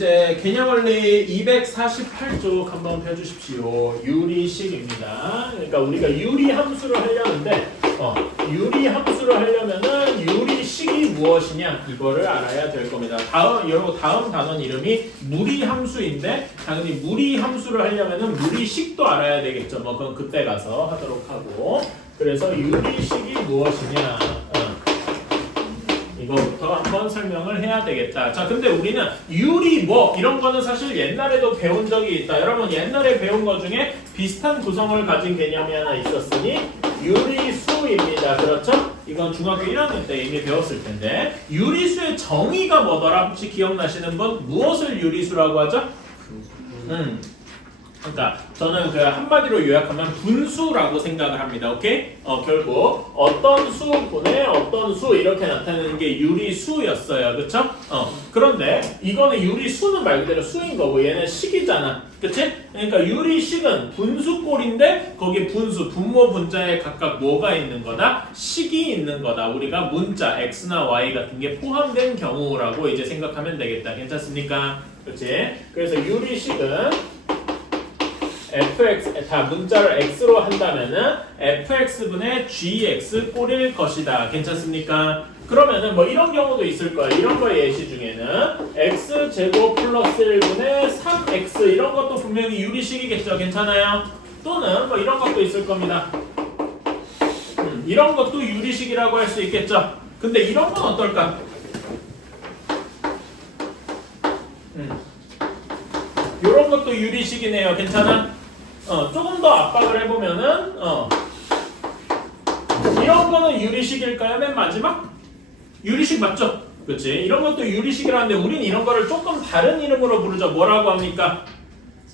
이제 개념원리 248쪽 한번 펴주십시오. 유리식입니다. 그러니까 우리가 유리함수를 하려는데 유리함수를 하려면은 유리식이 무엇이냐 이거를 알아야 될 겁니다. 다음 단원 이름이 무리함수인데 당연히 무리함수를 하려면은 무리식도 알아야 되겠죠. 뭐 그건 그때 가서 하도록 하고. 그래서 유리식이 무엇이냐 이거부터 한번 설명을 해야 되겠다. 자, 근데 우리는 유리 뭐 이런 거는 사실 옛날에도 배운 적이 있다. 여러분 옛날에 배운 것 중에 비슷한 구성을 가진 개념이 하나 있었으니 유리수입니다. 그렇죠? 이건 중학교 1학년 때 이미 배웠을 텐데 유리수의 정의가 뭐더라? 혹시 기억나시는 분? 무엇을 유리수라고 하죠? 그러니까 저는 그 한마디로 요약하면 분수라고 생각을 합니다. 오케이? 결국 어떤 수분에 어떤 수 이렇게 나타내는 게 유리수였어요. 그쵸? 그런데 이거는 유리수는 말 그대로 수인 거고 얘는 식이잖아. 그치? 그러니까 유리식은 분수꼴인데 거기에 분수, 분모 분자에 각각 뭐가 있는 거다? 식이 있는 거다. 우리가 문자 x나 y 같은 게 포함된 경우라고 이제 생각하면 되겠다. 괜찮습니까? 그치? 그래서 유리식은 fx 다 문자를 x로 한다면은 fx분의 gx 꼴일 것이다. 괜찮습니까? 그러면은 뭐 이런 경우도 있을 거야. 이런 거의 예시 중에는 x제곱 플러스 1분의 3x 이런 것도 분명히 유리식이겠죠. 괜찮아요? 또는 뭐 이런 것도 있을 겁니다. 이런 것도 유리식이라고 할 수 있겠죠. 근데 이런 건 어떨까? 이런 것도 유리식이네요. 괜찮아? 조금 더 압박을 해보면은 이런 거는 유리식일까요? 맨 마지막? 유리식 맞죠? 그치? 이런 것도 유리식이라는데 우린 이런 거를 조금 다른 이름으로 부르죠. 뭐라고 합니까?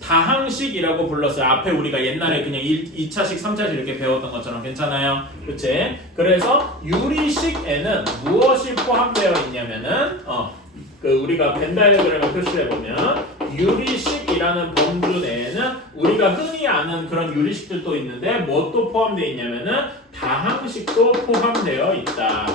다항식이라고 불렀어요. 앞에 우리가 옛날에 그냥 2차식, 3차식 이렇게 배웠던 것처럼. 괜찮아요? 그치? 그래서 유리식에는 무엇이 포함되어 있냐면은 우리가 벤 다이어그램을 표시해보면 유리식이라는 범주 내에는 우리가 흔히 아는 그런 유리식들도 있는데 뭣도 포함되어 있냐면은 다항식도 포함되어 있다.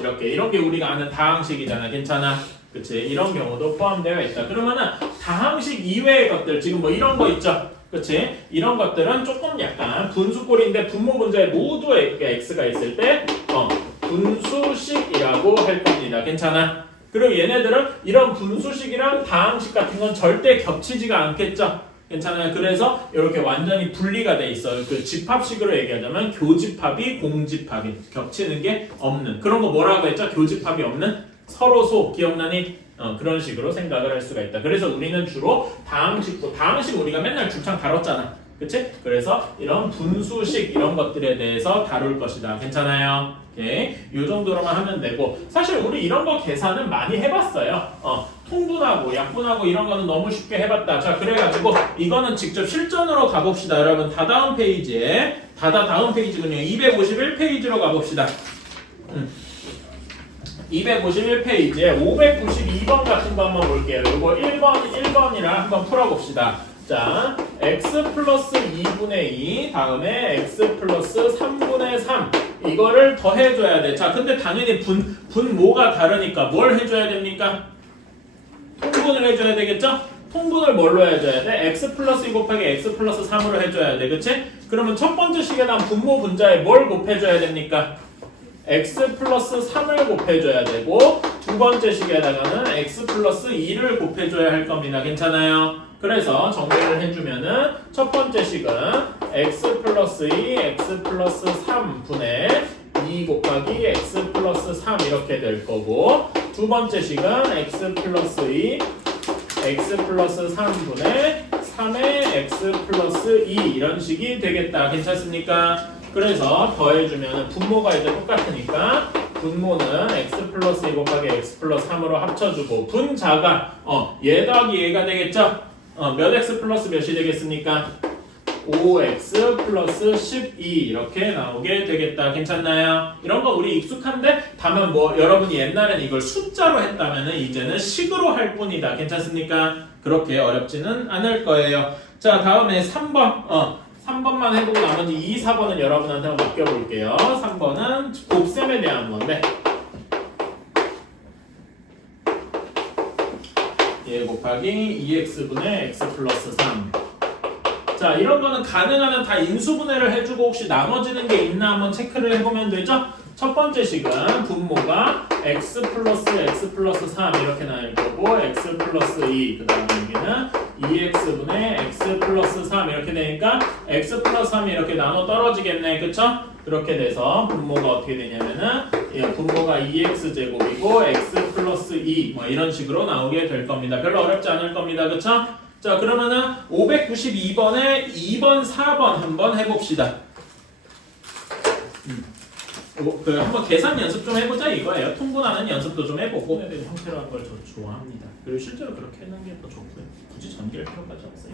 이렇게 이런 게 우리가 아는 다항식이잖아. 괜찮아? 그치? 이런 경우도 포함되어 있다. 그러면은 다항식 이외의 것들 지금 뭐 이런 거 있죠? 그치? 이런 것들은 조금 약간 분수꼴인데 분모 분자에 모두 x가 있을 때 분수식이라고 할 겁니다. 괜찮아? 그리고 얘네들은 이런 분수식이랑 다항식 같은 건 절대 겹치지가 않겠죠? 괜찮아요? 그래서 이렇게 완전히 분리가 돼 있어요. 그 집합식으로 얘기하자면 교집합이 공집합이 겹치는 게 없는 그런 거 뭐라고 했죠? 교집합이 없는 서로소 기억나니? 그런 식으로 생각을 할 수가 있다. 그래서 우리는 주로 다항식 우리가 맨날 줄창 다뤘잖아. 그치? 그래서 이런 분수식 이런 것들에 대해서 다룰 것이다. 괜찮아요? 오케이. 요 정도로만 하면 되고 사실 우리 이런 거 계산은 많이 해봤어요. 통분하고 약분하고 이런 거는 너무 쉽게 해봤다. 자, 그래가지고 이거는 직접 실전으로 가봅시다. 여러분 다음 페이지에 다음 페이지군요. 251페이지로 가봅시다. 251페이지에 592번 같은 거 한번 볼게요. 이거 1번이랑 한번 풀어봅시다. 자, x 플러스 2분의 2 다음에 x 플러스 3분의 3 이거를 더해줘야 돼. 자, 근데 당연히 분모가 다르니까 뭘 해줘야 됩니까? 통분을 해줘야 되겠죠? 통분을 뭘로 해줘야 돼? x 플러스 2 곱하기 x 플러스 3으로 해줘야 돼. 그치? 그러면 첫 번째 식에 대한 분모 분자에 뭘 곱해줘야 됩니까? x 플러스 3을 곱해줘야 되고 두 번째 식에다가는 x 플러스 2를 곱해줘야 할 겁니다. 괜찮아요? 그래서 정리를 해주면은 첫 번째 식은 x 플러스 2, x 플러스 3분의 2 곱하기 x 플러스 3 이렇게 될 거고 두 번째 식은 x 플러스 2, x 플러스 3분의 3의 x 플러스 2 이런 식이 되겠다. 괜찮습니까? 그래서 더해주면 분모가 이제 똑같으니까 분모는 x 플러스 2 곱하기 x 플러스 3으로 합쳐주고 분자가 얘 더하기 얘가 되겠죠? 몇 x 플러스 몇이 되겠습니까? 5x 플러스 12 이렇게 나오게 되겠다. 괜찮나요? 이런 거 우리 익숙한데 다만 뭐 여러분이 옛날엔 이걸 숫자로 했다면 이제는 식으로 할 뿐이다. 괜찮습니까? 그렇게 어렵지는 않을 거예요. 자, 다음에 3번 3번만 해보고 나머지 2, 4번은 여러분한테 한번 맡겨볼게요. 3번은 곱셈에 대한 건데 얘 곱하기 2x분의 x 플러스 3. 자, 이런 거는 가능한 한 다 인수분해를 해주고 혹시 나머지는 게 있나 한번 체크를 해보면 되죠? 첫 번째 식은 분모가 x 플러스 3 이렇게 나올 거고 x 플러스 2 그 다음에 여기는 2x분의 x 플러스 3 이렇게 되니까 x 플러스 3이 이렇게 나눠 떨어지겠네. 그쵸? 그렇게 돼서 분모가 어떻게 되냐면은 분모가 2x제곱이고 x 플러스 2 뭐 이런 식으로 나오게 될 겁니다. 별로 어렵지 않을 겁니다. 그쵸? 자, 그러면은 592번에 2번, 4번 한번 해봅시다. 한번 계산 연습 좀 해보자 이거예요. 통분하는 연습도 좀 해보고 에 대한 형태로 하는 걸 저 좋아합니다. 그리고 실제로 그렇게 하는 게 더 좋고요. 굳이 전개할 필요까지 없어요.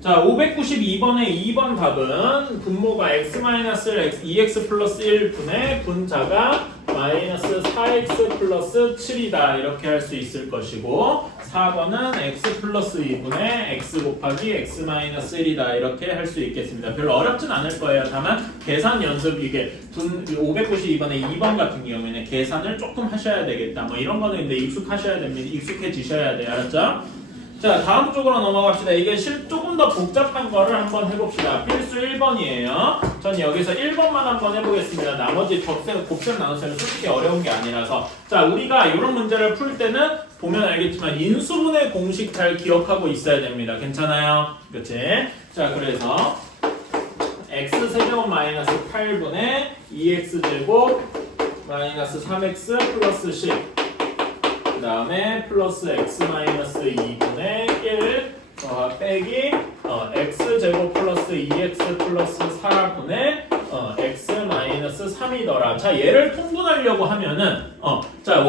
자, 592번의 2번 답은 분모가 x-2x 2x 플러스 1분의 분자가 마이너스 4x 플러스 7이다 이렇게 할 수 있을 것이고 4번은 x 플러스 2분의 x 곱하기 x 마이너스 1이다 이렇게 할 수 있겠습니다. 별로 어렵진 않을 거예요. 다만 계산 연습 이게 592번의 2번 같은 경우에는 계산을 조금 하셔야 되겠다. 뭐 이런 거는 근데 익숙하셔야 됩니다. 익숙해지셔야 돼요. 알았죠? 자, 다음 쪽으로 넘어갑시다. 이게 조금 더 복잡한 거를 한번 해봅시다. 필수 1번이에요. 전 여기서 1번만 한번 해보겠습니다. 나머지 곱셈 나눗셈은 솔직히 어려운 게 아니라서. 자, 우리가 이런 문제를 풀 때는 보면 알겠지만 인수분해 공식 잘 기억하고 있어야 됩니다. 괜찮아요? 그치? 자, 그래서 x세제곱 마이너스 8분의 2x제곱 마이너스 3x 플러스 10 그 다음에 플러스 x 마이너스 2분의 1 빼기 x제곱 플러스 2x 플러스 4분의 x 마이너스 3이더라. 자, 얘를 통분하려고 하면은 자,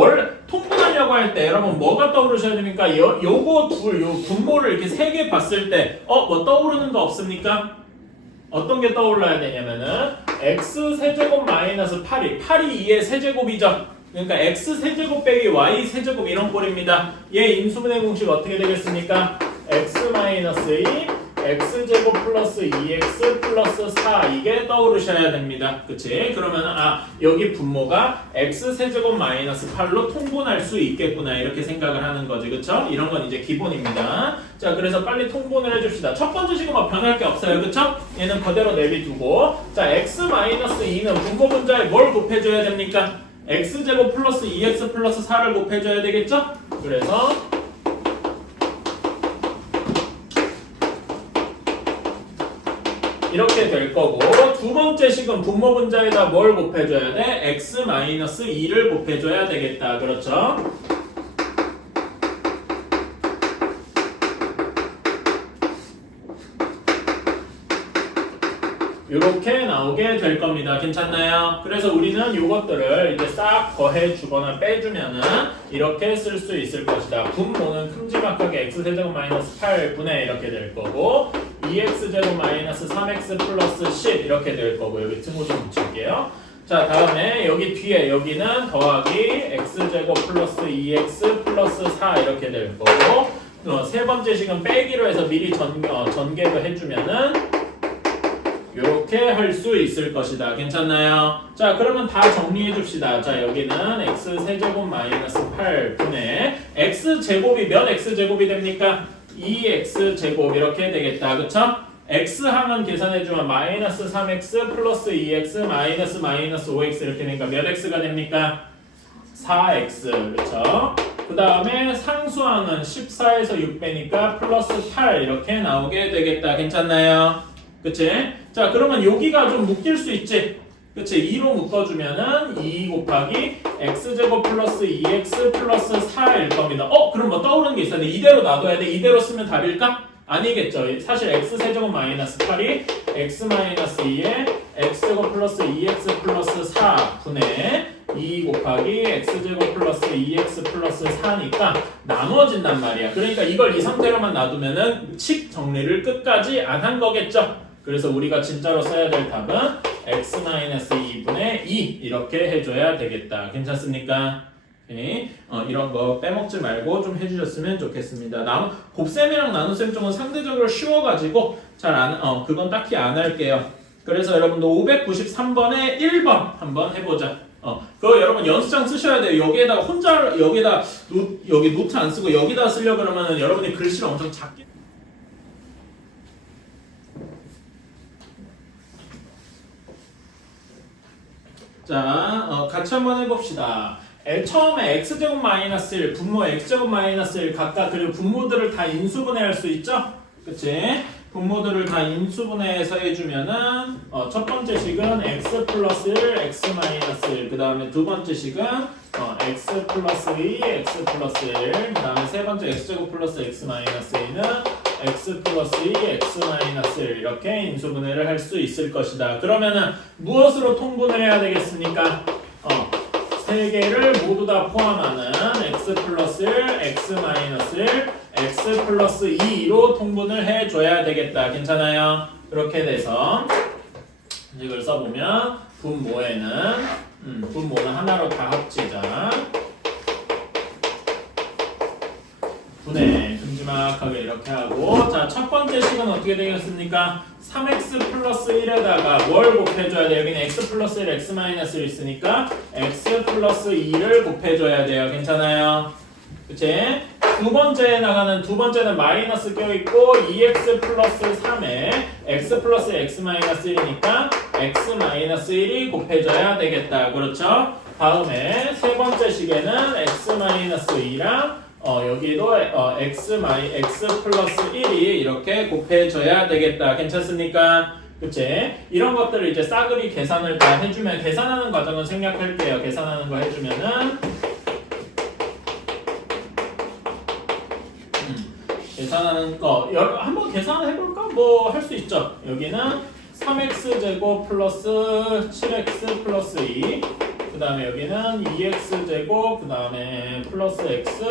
통분하려고 할 때 여러분 뭐가 떠오르셔야 됩니까? 요거 요 분모를 이렇게 세 개 봤을 때 뭐 떠오르는 거 없습니까? 어떤 게 떠올라야 되냐면은 x 세제곱 마이너스 8이 2의 세제곱이죠. 그러니까 x 세제곱 빼기 y 세제곱 이런 꼴입니다. 얘 인수분해 공식 어떻게 되겠습니까? x 마이너스 2 x제곱 플러스 2x 플러스 4 이게 떠오르셔야 됩니다. 그치? 그러면은 여기 분모가 x 세제곱 마이너스 8로 통분할 수 있겠구나 이렇게 생각을 하는 거지. 그쵸? 이런 건 이제 기본입니다. 자, 그래서 빨리 통분을 해줍시다. 첫 번째 식은 뭐 변할 게 없어요. 그쵸? 얘는 그대로 내비두고 자, x 마이너스 2는 분모 분자에 뭘 곱해줘야 됩니까? x제곱 플러스 2x 플러스 4를 곱해줘야 되겠죠? 그래서 이렇게 될 거고 두 번째 식은 분모 분자에다 뭘 곱해줘야 돼? x 마이너스 2를 곱해줘야 되겠다. 그렇죠? 이렇게 나오게 될 겁니다. 괜찮나요? 그래서 우리는 이것들을 이제 싹 더해주거나 빼주면은 이렇게 쓸 수 있을 것이다. 분모는 큼지막하게 x세제곱 마이너스 8분의 이렇게 될 거고 2x제곱 마이너스 3x 플러스 10 이렇게 될 거고 여기 등호 좀 붙일게요. 자, 다음에 여기 뒤에 여기는 더하기 x제곱 플러스 2x 플러스 4 이렇게 될 거고 세 번째 식은 빼기로 해서 미리 전개도 해주면은 이렇게 할 수 있을 것이다. 괜찮나요? 자, 그러면 다 정리해 줍시다. 자, 여기는 x 세제곱 마이너스 8분의 x 제곱이 몇 x 제곱이 됩니까? 2x 제곱 이렇게 되겠다. 그쵸? x 항은 계산해 주면 마이너스 3x 플러스 2x 마이너스 5x 이렇게 되니까 몇 x가 됩니까? 4x. 그쵸? 그 다음에 상수항은 14에서 6 빼니까 플러스 8 이렇게 나오게 되겠다. 괜찮나요? 그치? 자, 그러면 여기가 좀 묶일 수 있지? 그치? 2로 묶어주면은 2 곱하기 x제곱 플러스 2x 플러스 4일 겁니다. 그럼 뭐 떠오르는 게 있어야 돼. 이대로 놔둬야 돼. 이대로 쓰면 답일까? 아니겠죠. 사실 x세제곱 마이너스 8이 x 마이너스 2에 x제곱 플러스 2x 플러스 4분의 2 곱하기 x제곱 플러스 2x 플러스 4니까 나눠진단 말이야. 그러니까 이걸 이 상태로만 놔두면은 식 정리를 끝까지 안 한 거겠죠. 그래서 우리가 진짜로 써야 될 답은 x-2분의 2 이렇게 해줘야 되겠다. 괜찮습니까? 오케이. 이런 거 빼먹지 말고 좀 해주셨으면 좋겠습니다. 곱셈이랑 나눗셈 쪽은 상대적으로 쉬워가지고 그건 딱히 안 할게요. 그래서 여러분도 593번에 1번 한번 해보자. 그거 여러분 연습장 쓰셔야 돼요. 여기에다가 여기다 여기 노트 안 쓰고 여기다 쓰려 그러면은 여러분이 글씨를 엄청 작게. 자, 같이 한번 해봅시다. 처음에 x제곱 마이너스 1, 분모 x제곱 마이너스 1 각각 그리고 분모들을 다 인수분해할 수 있죠? 그치? 분모들을 다 인수분해해서 해주면은 첫 번째 식은 x 플러스 1, x 마이너스 1 그 다음에 두 번째 식은 x 플러스 2, x 플러스 1 그 다음에 세 번째 x제곱 플러스 x 마이너스 2는 x 플러스 2, x 마이너스 1 이렇게 인수분해를 할 수 있을 것이다. 그러면은 무엇으로 통분을 해야 되겠습니까? 세 개를 모두 다 포함하는 x 플러스 1, x 마이너스 1, x 플러스 2로 통분을 해줘야 되겠다. 괜찮아요? 그렇게 돼서 이걸 써보면 분모는 하나로 다 합치자. 분해 큼지막하게 이렇게 하고 자, 첫 번째 식은 어떻게 되겠습니까? 3x 플러스 1에다가 뭘 곱해줘야 돼요? 여기는 x 플러스 1, x 마이너스 1 있으니까 x 플러스 2를 곱해줘야 돼요. 괜찮아요? 그치? 두 번째는 마이너스 껴있고 2x 플러스 3에 x 플러스 x 마이너스 1이니까 x 마이너스 1이 곱해져야 되겠다. 그렇죠? 다음에 세 번째 식에는 x 마이너스 2랑 여기도 x 플러스 1이 이렇게 곱해져야 되겠다. 괜찮습니까? 그치? 이런 것들을 이제 싸그리 계산을 다 해주면 계산하는 과정은 생략할게요. 계산하는 거 해주면은 계산하는 거 한번 계산해볼까? 뭐 할 수 있죠. 여기는 3x제곱 플러스 7x 플러스 2 그 다음에 여기는 2x제곱 그 다음에 플러스 x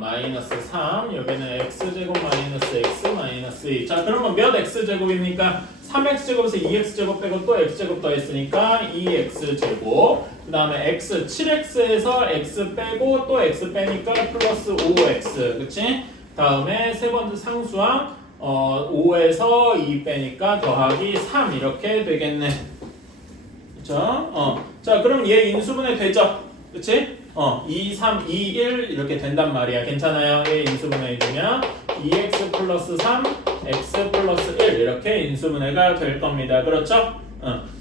마이너스 3 여기는 x제곱 마이너스 x 마이너스 2 자 그러면 몇 x제곱입니까? 3x제곱에서 2x제곱 빼고 또 x제곱 더했으니까 2x제곱 그 다음에 x 7x에서 x 빼고 또 x 빼니까 플러스 5x 그치? 다음에 세 번째 상수항 5에서 2 빼니까 더하기 3 이렇게 되겠네. 그쵸? 자 그럼 얘 인수분해 되죠? 그치? 2, 3, 2, 1 이렇게 된단 말이야. 괜찮아요? 얘 인수분해 해주면 2x 플러스 3, x 플러스 1 이렇게 인수분해가 될 겁니다. 그렇죠?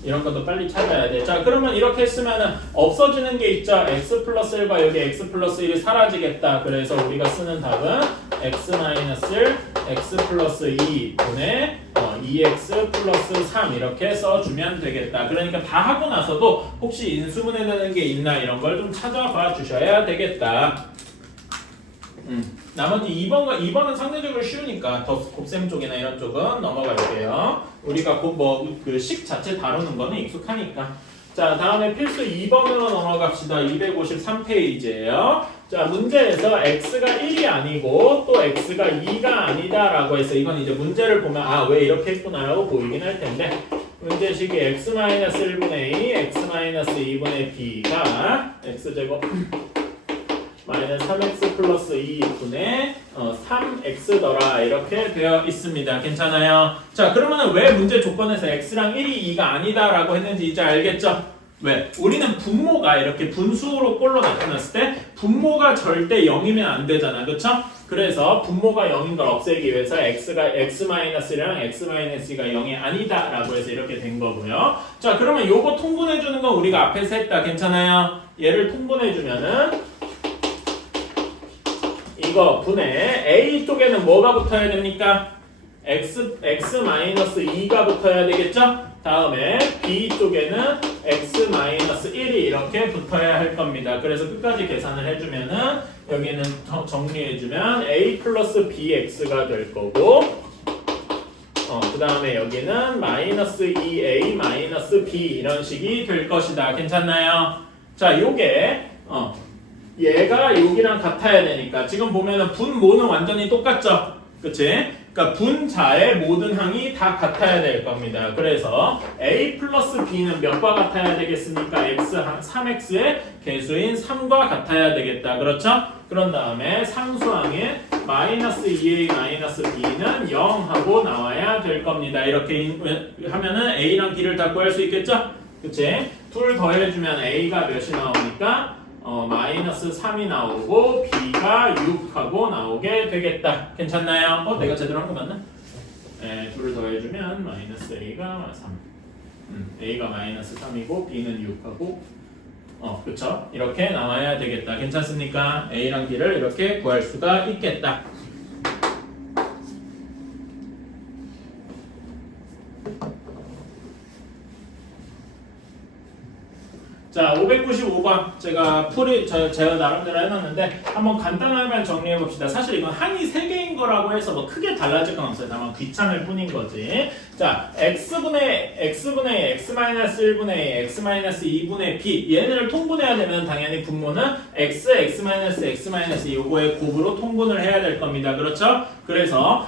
이런 것도 빨리 찾아야 돼. 자 그러면 이렇게 했으면은 없어지는 게 있죠. x 플러스 1과 여기 x 플러스 1이 사라지겠다. 그래서 우리가 쓰는 답은 x 마이너스 1, x 플러스 2 분의 2x 플러스 3 이렇게 써주면 되겠다. 그러니까 다 하고 나서도 혹시 인수분해되는 게 있나 이런 걸 좀 찾아봐 주셔야 되겠다. 나머지 2번은 상대적으로 쉬우니까 더 곱셈 쪽이나 이런 쪽은 넘어갈게요. 우리가 그 식 자체 다루는 거는 익숙하니까. 자 다음에 필수 2번으로 넘어갑시다. 253페이지예요. 자 문제에서 x가 1이 아니고 또 x가 2가 아니다 라고 해서 이건 이제 문제를 보면 왜 이렇게 했구나 라고 보이긴 할 텐데 문제식이 x-1분의 2, x-2분의 b가 x제곱 마이너스 3x 플러스 2분의 3x더라 이렇게 되어 있습니다. 괜찮아요? 자 그러면 왜 문제 조건에서 x랑 1이 2가 아니다 라고 했는지 이제 알겠죠? 왜? 우리는 분모가 이렇게 분수로 꼴로 나타났을 때 분모가 절대 0이면 안 되잖아. 그쵸? 그래서 분모가 0인 걸 없애기 위해서 x-1이랑 x-2가 0이 아니다 라고 해서 이렇게 된 거고요. 자 그러면 요거 통분해주는 건 우리가 앞에서 했다. 괜찮아요? 얘를 통분해주면은 이거 분해 A 쪽에는 뭐가 붙어야 됩니까? x-2가 붙어야 되겠죠? 다음에 B 쪽에는 x-1이 이렇게 붙어야 할 겁니다. 그래서 끝까지 계산을 해주면은 여기는 정리해주면 A 플러스 bx가 될 거고 그 다음에 여기는 마이너스 2a 마이너스 b 이런 식이 될 것이다. 괜찮나요? 자 요게 얘가 여기랑 같아야 되니까 지금 보면은 분모는 완전히 똑같죠? 그치? 그러니까 분자의 모든 항이 다 같아야 될 겁니다. 그래서 a 플러스 b는 몇과 같아야 되겠습니까? x항 3x의 개수인 3과 같아야 되겠다. 그렇죠? 그런 다음에 상수항에 마이너스 2a 마이너스 b는 0하고 나와야 될 겁니다. 이렇게 하면은 a랑 b를 다 구할 수 있겠죠? 그치? 둘 더해주면 a가 몇이 나오니까 마이너스 3이 나오고 b가 6하고 나오게 되겠다. 괜찮나요? 내가 제대로 한 거 맞나? 네, 둘을 더해주면 마이너스 a가 3. a가 마이너스 3이고 b는 6하고 그쵸? 이렇게 나와야 되겠다. 괜찮습니까? a랑 b를 이렇게 구할 수가 있겠다. 자, 595번 제가 제가 나름대로 해놨는데 한번 간단하게 정리해 봅시다. 사실 이건 항이 3개인 거라고 해서 뭐 크게 달라질 건 없어요. 다만 귀찮을 뿐인 거지. 자, x분의 x-1분의 a, x-2분의 b 얘네를 통분해야 되면 당연히 분모는 x, x-2 요거의 곱으로 통분을 해야 될 겁니다. 그렇죠? 그래서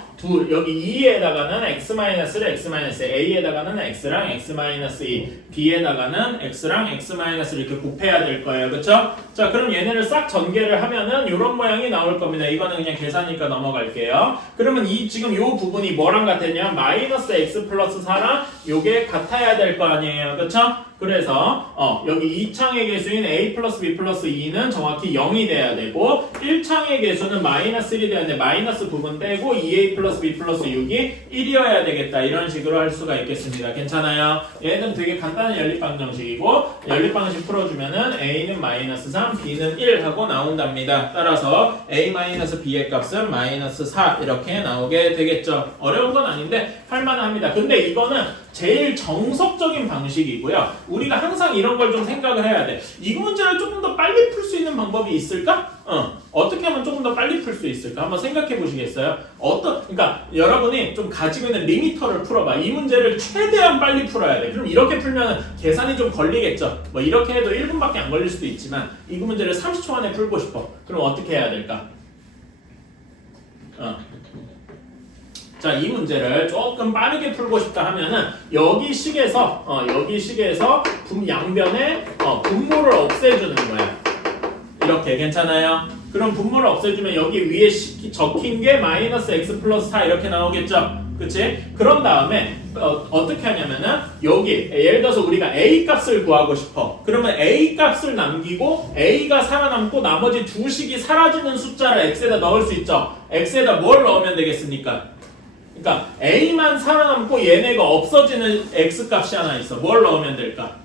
여기 2에다가는 x-를 x-, a에다가는 x랑 x-2, b에다가는 x랑 x-를 이렇게 곱해야 될 거예요. 그렇죠? 자, 그럼 얘네를 싹 전개를 하면은 이런 모양이 나올 겁니다. 이거는 그냥 계산이니까 넘어갈게요. 그러면 지금 요 부분이 뭐랑 같았냐? 마이너스 x 플러스 4랑 요게 같아야 될 거 아니에요. 그렇죠? 그래서 여기 2창의 개수인 a 플러스 b 플러스 2는 정확히 0이 돼야 되고 1창의 개수는 마이너스 1이 되는데 마이너스 부분 빼고 2a 플러스 b 플러스 6이 1이어야 되겠다. 이런 식으로 할 수가 있겠습니다. 괜찮아요? 얘는 되게 간단한 연립방정식이고 연립방식 풀어주면은 a는 마이너스 3, b는 1 하고 나온답니다. 따라서 a 마이너스 b의 값은 마이너스 4 이렇게 나오게 되겠죠. 어려운 건 아닌데 할만합니다. 근데 이거는 제일 정석적인 방식이고요. 우리가 항상 이런 걸 좀 생각을 해야 돼. 이 문제를 조금 더 빨리 풀 수 있는 방법이 있을까? 어떻게 하면 조금 더 빨리 풀 수 있을까? 한번 생각해 보시겠어요? 그러니까 여러분이 좀 가지고 있는 리미터를 풀어봐. 이 문제를 최대한 빨리 풀어야 돼. 그럼 이렇게 풀면 계산이 좀 걸리겠죠? 뭐 이렇게 해도 1분밖에 안 걸릴 수도 있지만 이 문제를 30초 안에 풀고 싶어. 그럼 어떻게 해야 될까? 자, 이 문제를 조금 빠르게 풀고 싶다 하면은 여기 식에서 양변에 분모를 없애주는 거야. 이렇게 괜찮아요? 그럼 분모를 없애주면 여기 위에 적힌 게 마이너스 x 플러스 4 이렇게 나오겠죠? 그치? 그런 다음에 어떻게 하냐면은 여기 예를 들어서 우리가 a 값을 구하고 싶어. 그러면 a 값을 남기고 a가 살아남고 나머지 두 식이 사라지는 숫자를 x에다 넣을 수 있죠? x에다 뭘 넣으면 되겠습니까? 그러니까 a만 살아남고 얘네가 없어지는 x 값이 하나 있어. 뭘 넣으면 될까?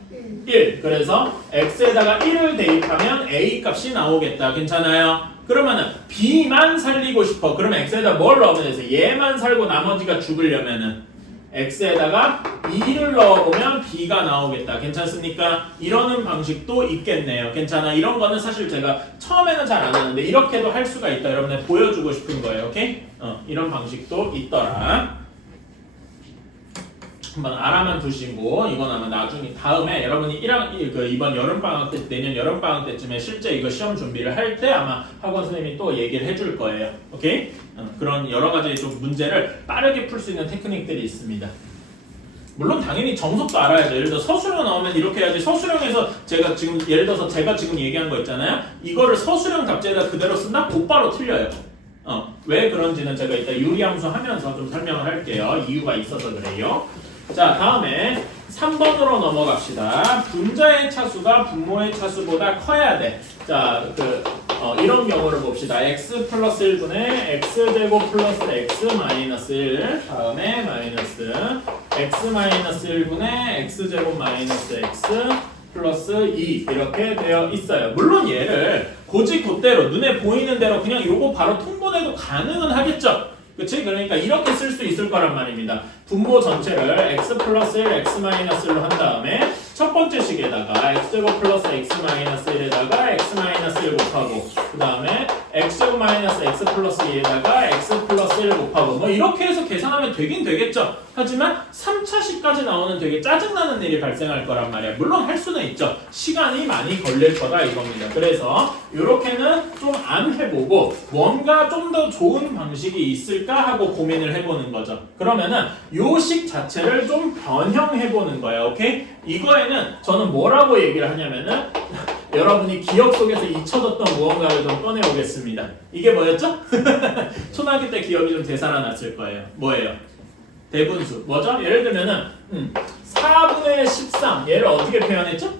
1. 그래서 x에다가 1을 대입하면 a 값이 나오겠다. 괜찮아요? 그러면은 b만 살리고 싶어. 그러면 x에다 뭘 넣으면 되지? 얘만 살고 나머지가 죽으려면은 x에다가 2를 넣어보면 b가 나오겠다. 괜찮습니까? 이러는 방식도 있겠네요. 괜찮아? 이런 거는 사실 제가 처음에는 잘 안 하는데 이렇게도 할 수가 있다. 여러분들 보여주고 싶은 거예요. 오케이? 이런 방식도 있더라. 한번 알아만 두시고 이건 아마 나중에 다음에 여러분이 이번 여름방학 때 내년 여름방학 때쯤에 실제 이거 시험 준비를 할 때 아마 학원 선생님이 또 얘기를 해줄 거예요. 오케이? 그런 여러 가지 좀 문제를 빠르게 풀 수 있는 테크닉들이 있습니다. 물론 당연히 정석도 알아야죠. 예를 들어 서술형 나오면 이렇게 해야지. 서술형에서 제가 지금 얘기한 거 있잖아요. 이거를 서술형 답지에다 그대로 쓴다? 곧바로 틀려요. 왜 그런지는 제가 이따 유리함수 하면서 좀 설명을 할게요. 이유가 있어서 그래요. 자, 다음에 3번으로 넘어갑시다. 분자의 차수가 분모의 차수보다 커야 돼. 자, 이런 경우를 봅시다. x 플러스 1분의 x제곱 플러스 x 마이너스 1 다음에 마이너스 x 마이너스 1분의 x제곱 마이너스 x 플러스 2 이렇게 되어 있어요. 물론 얘를 곧대로 눈에 보이는 대로 그냥 요거 바로 통분해도 가능은 하겠죠. 그치? 그러니까 이렇게 쓸 수 있을 거란 말입니다. 분모 전체를 x 플러스 1, x 마이너스 1로 한 다음에 첫 번째 식에다가 x제곱 플러스 x 마이너스 1에다가 x 마이너스 1 곱하고 그 다음에 x제곱 마이너스 x 플러스 2에다가 x 플러스 1 곱하고 뭐 이렇게 해서 계산하면 되긴 되겠죠. 하지만 3차식까지 나오는 되게 짜증나는 일이 발생할 거란 말이야. 물론 할 수는 있죠. 시간이 많이 걸릴 거다 이겁니다. 그래서 이렇게는 좀 안 해보고 뭔가 좀 더 좋은 방식이 있을까 하고 고민을 해보는 거죠. 그러면은 요 식 자체를 좀 변형해보는 거예요. 오케이? 이거에는 저는 뭐라고 얘기를 하냐면은 여러분이 기억 속에서 잊혀졌던 무언가를 좀 꺼내오겠습니다. 이게 뭐였죠? 초등학교 때 기억이 좀 되살아났을 거예요. 뭐예요? 대분수. 뭐죠? 예를 들면은 4분의 13 얘를 어떻게 표현했죠?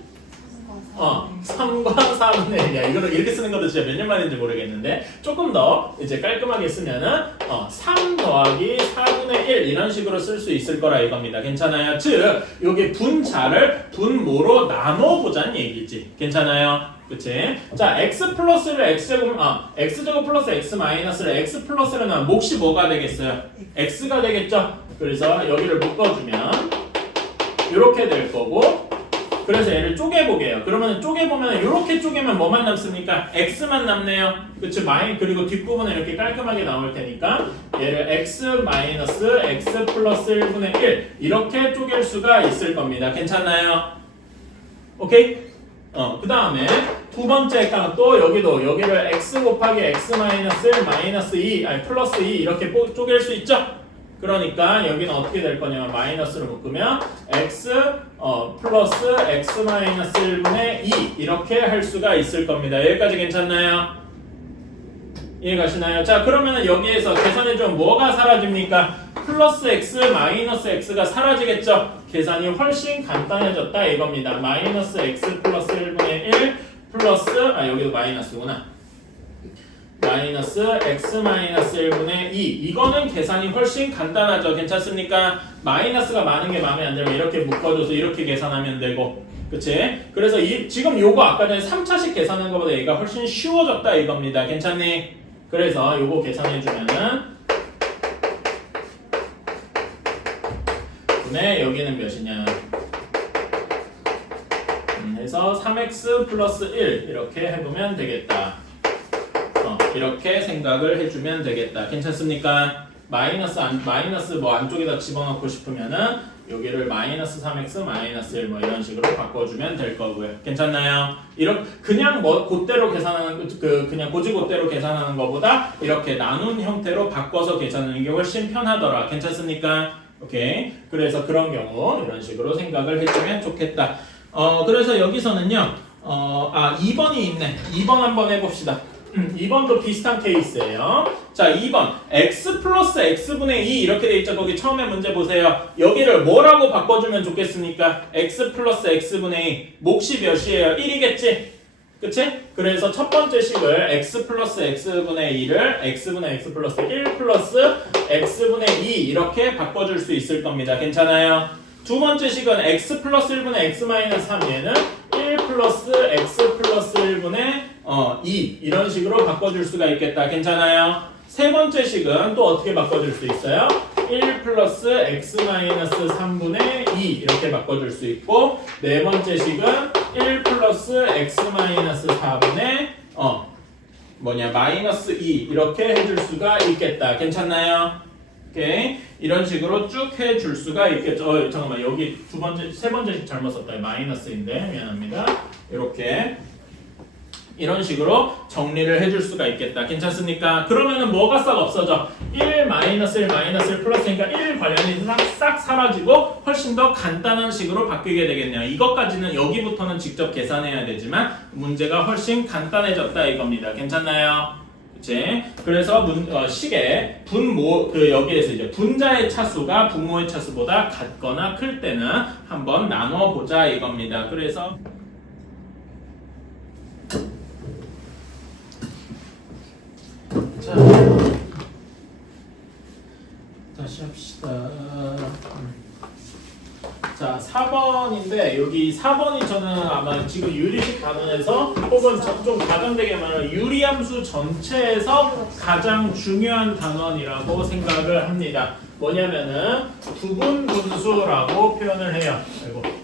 3과 4분의 1이야. 이거를 이렇게 쓰는 것도 진짜 몇 년 만인지 모르겠는데 조금 더 이제 깔끔하게 쓰면은 3 더하기 4분의 1 이런 식으로 쓸 수 있을 거라 이겁니다. 괜찮아요? 즉 여기 분자를 분모로 나눠보자는 얘기지. 괜찮아요? 그치? 자, x 플러스를 x제곱 플러스 x 마이너스를 x 플러스를 넣으면 몫이 뭐가 되겠어요? x가 되겠죠? 그래서 여기를 묶어주면 이렇게 될 거고, 그래서 얘를 쪼개보게요. 그러면 쪼개보면 이렇게 쪼개면 뭐만 남습니까? x만 남네요. 그치? 그리고 뒷부분은 이렇게 깔끔하게 나올 테니까 얘를 x 마이너스 x 플러스 1분의 1 이렇게 쪼갤 수가 있을 겁니다. 괜찮나요? 오케이? 그 다음에 두 번째 또 여기를 x 곱하기 x 마이너스 1 마이너스 2 플러스 2 이렇게 쪼갤 수 있죠? 그러니까 여기는 어떻게 될 거냐면 마이너스를 묶으면 x 플러스 x 마이너스 1분의 2 이렇게 할 수가 있을 겁니다. 여기까지 괜찮나요? 이해가시나요? 자, 그러면 여기에서 계산해주면 뭐가 사라집니까? 플러스 x 마이너스 x가 사라지겠죠? 계산이 훨씬 간단해졌다 이겁니다. 마이너스 x 플러스 1분의 1 플러스 여기도 마이너스구나. 마이너스 x 마이너스 1분의 2 이거는 계산이 훨씬 간단하죠. 괜찮습니까? 마이너스가 많은 게 마음에 안 들면 이렇게 묶어줘서 이렇게 계산하면 되고, 그치? 그래서 지금 요거 아까 전에 3차식 계산한 것보다 얘가 훨씬 쉬워졌다 이겁니다. 괜찮니? 그래서 요거 계산해주면은 분의 여기는 몇이냐 해서 3x 플러스 1 이렇게 해보면 되겠다. 이렇게 생각을 해주면 되겠다. 괜찮습니까? 마이너스 뭐 안쪽에다 집어넣고 싶으면은 여기를 마이너스 3x 마이너스 1 뭐 이런 식으로 바꿔주면 될 거고요. 괜찮나요? 그냥 뭐 그대로 계산하는 그냥 고지고대로 계산하는 것보다 이렇게 나눈 형태로 바꿔서 계산하는 게 훨씬 편하더라. 괜찮습니까? 오케이. 그래서 그런 경우 이런 식으로 생각을 해주면 좋겠다. 그래서 여기서는요. 2번이 있네. 2번 한번 해봅시다. 2번도 비슷한 케이스예요. 자, 2번 x 플러스 x분의 2 이렇게 돼 있죠. 거기 처음에 문제 보세요. 여기를 뭐라고 바꿔주면 좋겠습니까? x 플러스 x분의 2 몫이 몇이에요? 1이겠지? 그치? 그래서 첫 번째 식을 x 플러스 x분의 2를 x분의 x 플러스 1 플러스 x분의 2 이렇게 바꿔줄 수 있을 겁니다. 괜찮아요? 두 번째 식은 x 플러스 1분의 x 마이너스 3 얘는 1 플러스 x 플러스 1분의 2 이런 식으로 바꿔줄 수가 있겠다. 괜찮아요? 세 번째 식은 또 어떻게 바꿔줄 수 있어요? 1 플러스 x 마이너스 3분의 2 이렇게 바꿔줄 수 있고, 네 번째 식은 1 플러스 x 마이너스 4분의 마이너스 2 이렇게 해줄 수가 있겠다. 괜찮나요? 오케이. 이런 식으로 쭉 해줄 수가 있겠죠. 잠깐만 여기 세 번째 식 잘못 썼다. 마이너스인데 미안합니다. 이렇게 이런 식으로 정리를 해줄 수가 있겠다. 괜찮습니까? 그러면은 뭐가 싹 없어져? 1 마이너스 1 마이너스 1 플러스니까 1 관련이 싹 사라지고 훨씬 더 간단한 식으로 바뀌게 되겠네요. 이것까지는 여기부터는 직접 계산해야 되지만 문제가 훨씬 간단해졌다 이겁니다. 괜찮나요? 그치? 그래서 식의 분모 여기에서 이제 분자의 차수가 분모의 차수보다 같거나 클 때는 한번 나눠 보자 이겁니다. 그래서 자, 다시 합시다. 자, 4번인데 여기 4번이 저는 아마 지금 유리식 단원에서 혹은 좀 가정되게 말하면 유리함수 전체에서 가장 중요한 단원이라고 생각을 합니다. 뭐냐면은 부분 분수라고 표현을 해요. 아이고.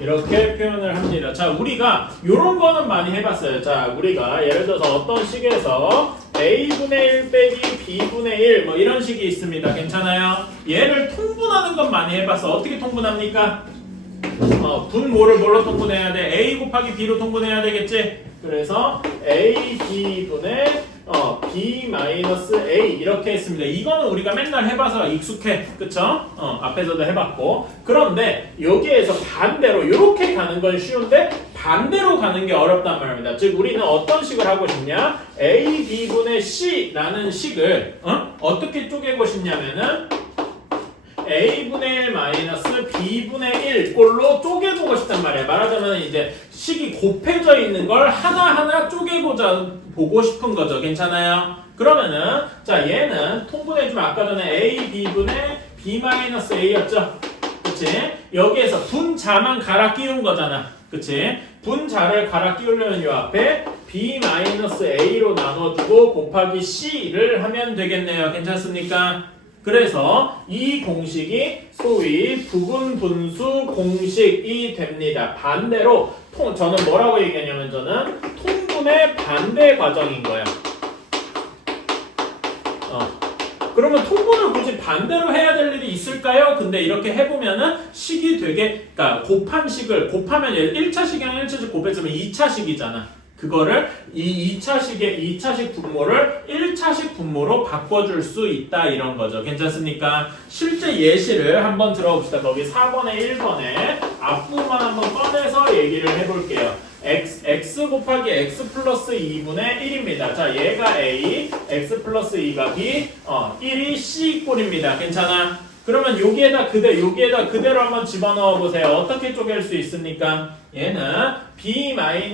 이렇게 표현을 합니다. 자, 우리가 이런 거는 많이 해봤어요. 자, 우리가 예를 들어서 어떤 식에서 a분의 1 빼기 b분의 1 뭐 이런 식이 있습니다. 괜찮아요? 얘를 통분하는 건 많이 해봤어. 어떻게 통분합니까? 분모를 뭘로 통분해야 돼? a 곱하기 b로 통분해야 되겠지? 그래서 a b분의 b 마이너스 a 이렇게 했습니다. 이거는 우리가 맨날 해봐서 익숙해. 그쵸? 앞에서도 해봤고. 그런데 여기에서 반대로 이렇게 가는 건 쉬운데 반대로 가는 게 어렵단 말입니다. 즉 우리는 어떤 식을 하고 싶냐? a b분의 c라는 식을 어떻게 쪼개고 싶냐면은 a분의 1 마이너스 b분의 1 꼴로 쪼개보고 싶단 말이야. 말하자면 이제 식이 곱해져 있는 걸 하나하나 보고 싶은 거죠. 괜찮아요? 그러면은 자 얘는 통분해주면 아까 전에 a b분의 b 마이너스 a였죠. 그치? 여기에서 분자만 갈아 끼운 거잖아. 그치? 분자를 갈아 끼우려면 요 앞에 b-a로 나눠주고 곱하기 c를 하면 되겠네요. 괜찮습니까? 그래서 이 공식이 소위 부분분수 공식이 됩니다. 반대로 저는 뭐라고 얘기하냐면 저는 통분의 반대 과정인 거예요. 그러면 통분을 굳이 반대로 해야 될 일이 있을까요? 근데 이렇게 해보면은 식이 되게, 그러니까 곱한 식을, 곱하면 1차식이랑 1차식 곱했으면 2차식이잖아. 그거를 이 2차식 분모를 1차식 분모로 바꿔줄 수 있다 이런 거죠. 괜찮습니까? 실제 예시를 한번 들어봅시다. 거기 4번에 1번에 앞부분만 한번 꺼내서 얘기를 해볼게요. x 곱하기 x 플러스 2분의 1입니다. 자, 얘가 a, x 플러스 2가 b, 1이 c 꼴입니다. 괜찮아? 그러면 여기에다 그대로 한번 집어넣어 보세요. 어떻게 쪼갤 수 있습니까? 얘는 b-a,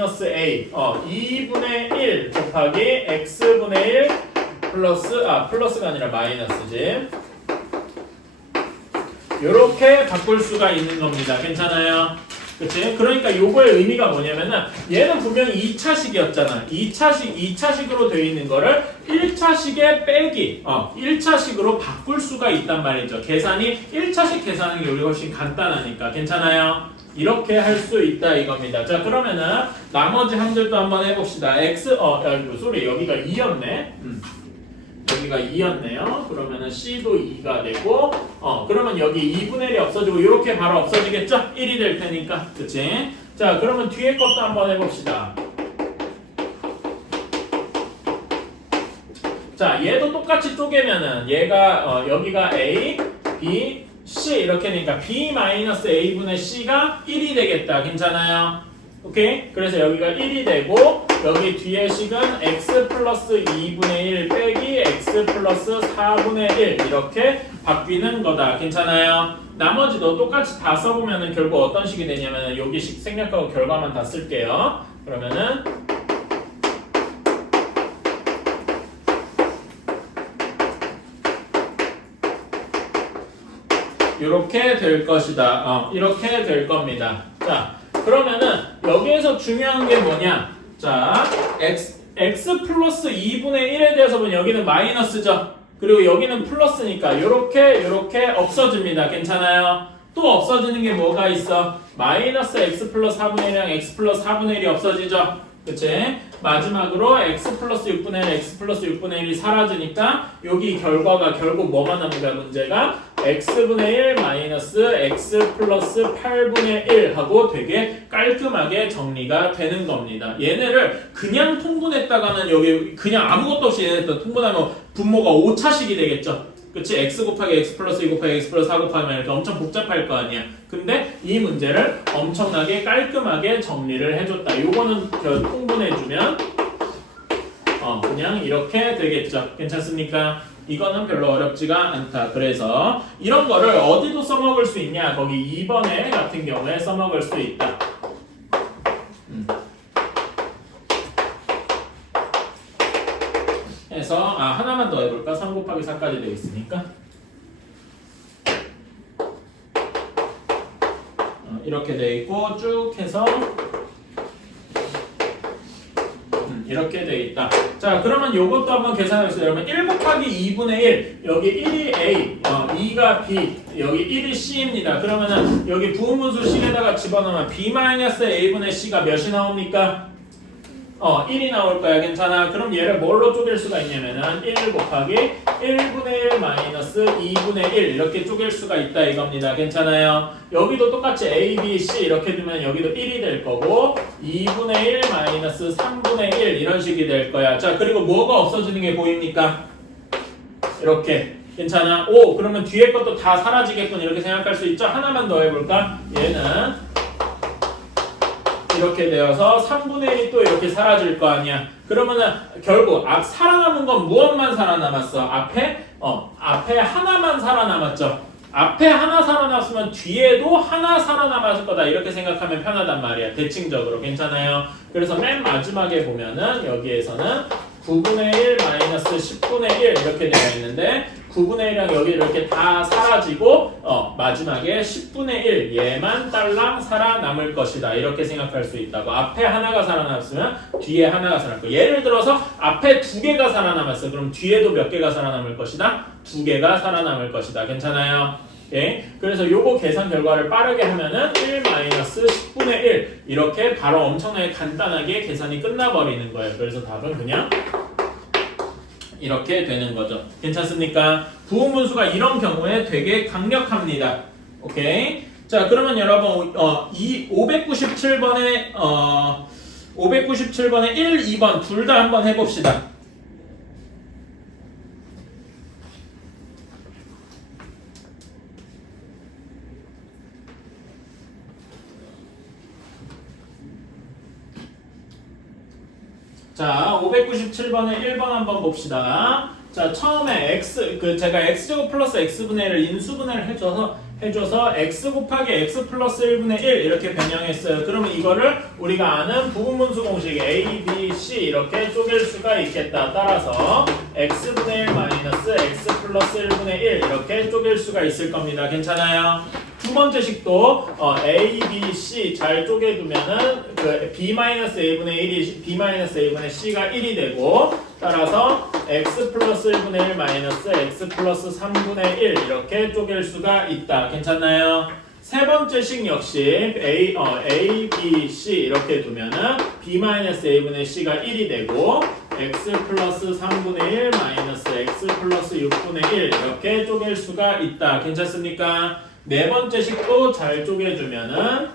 2분의 1 곱하기 x분의 1 플러스가 아니라 마이너스지. 요렇게 바꿀 수가 있는 겁니다. 괜찮아요? 그치? 그러니까 요거의 의미가 뭐냐면은 얘는 분명히 2차식이었잖아. 2차식으로 되어 있는 거를 1차식에 빼기 1차식으로 바꿀 수가 있단 말이죠. 1차식 계산하는 게 우리 훨씬 간단하니까. 괜찮아요? 이렇게 할 수 있다 이겁니다. 자, 그러면은 나머지 항들도 한번 해봅시다. 여기가 2였네. 여기가 2였네요. 그러면은 C도 2가 되고, 그러면 여기 2분의 1이 없어지고, 이렇게 바로 없어지겠죠? 1이 될 테니까. 그치? 자, 그러면 뒤에 것도 한번 해봅시다. 자, 얘도 똑같이 쪼개면은, 얘가, 여기가 A, B, C, 이렇게 되니까 B-A분의 C가 1이 되겠다. 괜찮아요? 오케이? 그래서 여기가 1이 되고 여기 뒤에 식은 x 플러스 2분의 1 빼기 x 플러스 4분의 1 이렇게 바뀌는 거다. 괜찮아요? 나머지도 똑같이 다 써보면은 결국 어떤 식이 되냐면은 여기 식 생략하고 결과만 다 쓸게요. 그러면은 이렇게 될 것이다. 이렇게 될 겁니다. 자, 그러면은 여기에서 중요한 게 뭐냐? 자, x 플러스 2분의 1에 대해서 보면 여기는 마이너스죠. 그리고 여기는 플러스니까 이렇게 없어집니다. 괜찮아요? 또 없어지는 게 뭐가 있어? 마이너스 x 플러스 4분의 1이랑 x 플러스 4분의 1이 없어지죠. 그치? 마지막으로 x 플러스 6분의 1, x 플러스 6분의 1이 사라지니까 여기 결과가 결국 뭐가 나옵니다. 문제가 x분의 1 마이너스 x 플러스 8분의 1 하고 되게 깔끔하게 정리가 되는 겁니다. 얘네를 그냥 통분했다가는 여기 그냥 아무것도 없이 얘네 통분하면 분모가 5차식이 되겠죠. 그치? x 곱하기 x 플러스 2 곱하기 x 플러스 4 곱하면 이렇게 엄청 복잡할 거 아니야. 근데 이 문제를 엄청나게 깔끔하게 정리를 해줬다. 요거는 통분해주면 그냥 이렇게 되겠죠. 괜찮습니까? 이거는 별로 어렵지가 않다. 그래서 이런 거를 어디도 써먹을 수 있냐? 거기 2번에 같은 경우에 써먹을 수 있다. 해서 하나만 더 해볼까? 3 곱하기 4까지 되어 있으니까 이렇게 되어 있고 쭉 해서 이렇게 되어 있다. 자, 그러면 요것도 한번 계산해보세요. 여러분 1 곱하기 2분의 1 여기 1이 A, 2가 B, 여기 1이 C입니다. 그러면은 여기 부분분수 C에다가 집어넣으면 B-A분의 C가 몇이 나옵니까? 1이 나올 거야. 괜찮아? 그럼 얘를 뭘로 쪼갤 수가 있냐면은 1 곱하기 1분의 1 마이너스 2분의 1 이렇게 쪼갤 수가 있다 이겁니다. 괜찮아요? 여기도 똑같이 A, B, C 이렇게 두면 여기도 1이 될 거고 2분의 1 마이너스 3분의 1 이런 식이 될 거야. 자, 그리고 뭐가 없어지는 게 보입니까? 이렇게. 괜찮아? 오, 그러면 뒤에 것도 다 사라지겠군 이렇게 생각할 수 있죠? 하나만 더 해볼까? 얘는 이렇게 되어서 3분의 1이 또 이렇게 사라질 거 아니야. 그러면은 결국 살아남은 건 무엇만 살아남았어? 앞에 하나만 살아남았죠. 앞에 하나 살아났으면 뒤에도 하나 살아남았을 거다 이렇게 생각하면 편하단 말이야. 대칭적으로 괜찮아요. 그래서 맨 마지막에 보면은 여기에서는 9분의 1 마이너스 10분의 1 이렇게 되어 있는데 9분의 1이랑 여기 이렇게 다 사라지고 마지막에 10분의 1 얘만 딸랑 살아남을 것이다 이렇게 생각할 수 있다고. 앞에 하나가 살아남았으면 뒤에 하나가 살아남을 거야. 예를 들어서 앞에 2개가 살아남았어. 그럼 뒤에도 몇 개가 살아남을 것이다? 2개가 살아남을 것이다. 괜찮아요? 오케이? 그래서 요거 계산 결과를 빠르게 하면은 1 마이너스 10분의 1 이렇게 바로 엄청나게 간단하게 계산이 끝나버리는 거예요. 그래서 답은 그냥 이렇게 되는 거죠. 괜찮습니까? 부분분수가 이런 경우에 되게 강력합니다. 오케이? 자, 그러면 여러분 이 597번에 1, 2번 둘 다 한번 해봅시다. 자, 597번에 1번 한번 봅시다. 자, 처음에 제가 x제곱 플러스 x분의 1을 인수분해를 해줘서 x 곱하기 x 플러스 1분의 1 이렇게 변형했어요. 그러면 이거를 우리가 아는 부분분수 공식 a, b, c 이렇게 쪼갤 수가 있겠다. 따라서 x분의 1 마이너스 x 플러스 1분의 1 이렇게 쪼갤 수가 있을 겁니다. 괜찮아요? 두 번째 식도 a, b, c 잘 쪼개두면은 b-a분의 1이 b-a분의 c가 1이 되고 따라서 x 플러스 1분의 1 마이너스 x 플러스 3분의 1 이렇게 쪼갤 수가 있다. 괜찮나요? 세 번째 식 역시 a, b, c 이렇게 두면은 b-a분의 c가 1이 되고 x 플러스 3분의 1 마이너스 x 플러스 6분의 1 이렇게 쪼갤 수가 있다. 괜찮습니까? 네 번째 식도 잘 쪼개주면은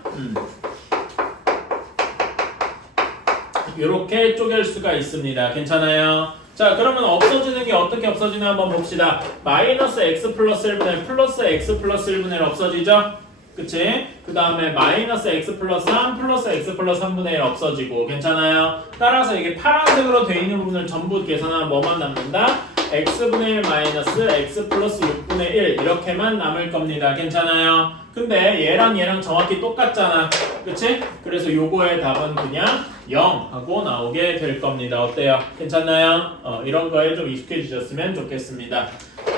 이렇게 쪼갤 수가 있습니다. 괜찮아요? 자, 그러면 없어지는 게 어떻게 없어지나 한번 봅시다. 마이너스 x 플러스 1분의 1 플러스 x 플러스 1분의 1 없어지죠? 그치? 그 다음에 마이너스 x 플러스 3 플러스 x 플러스 3분의 1 없어지고 괜찮아요? 따라서 이게 파란색으로 되어 있는 부분을 전부 계산하면 뭐만 남는다? x분의 1 마이너스 x 플러스 6분의 1 이렇게만 남을 겁니다. 괜찮아요? 근데 얘랑 정확히 똑같잖아. 그치? 그래서 요거의 답은 그냥 0 하고 나오게 될 겁니다. 어때요? 괜찮나요? 이런 거에 좀 익숙해지셨으면 좋겠습니다.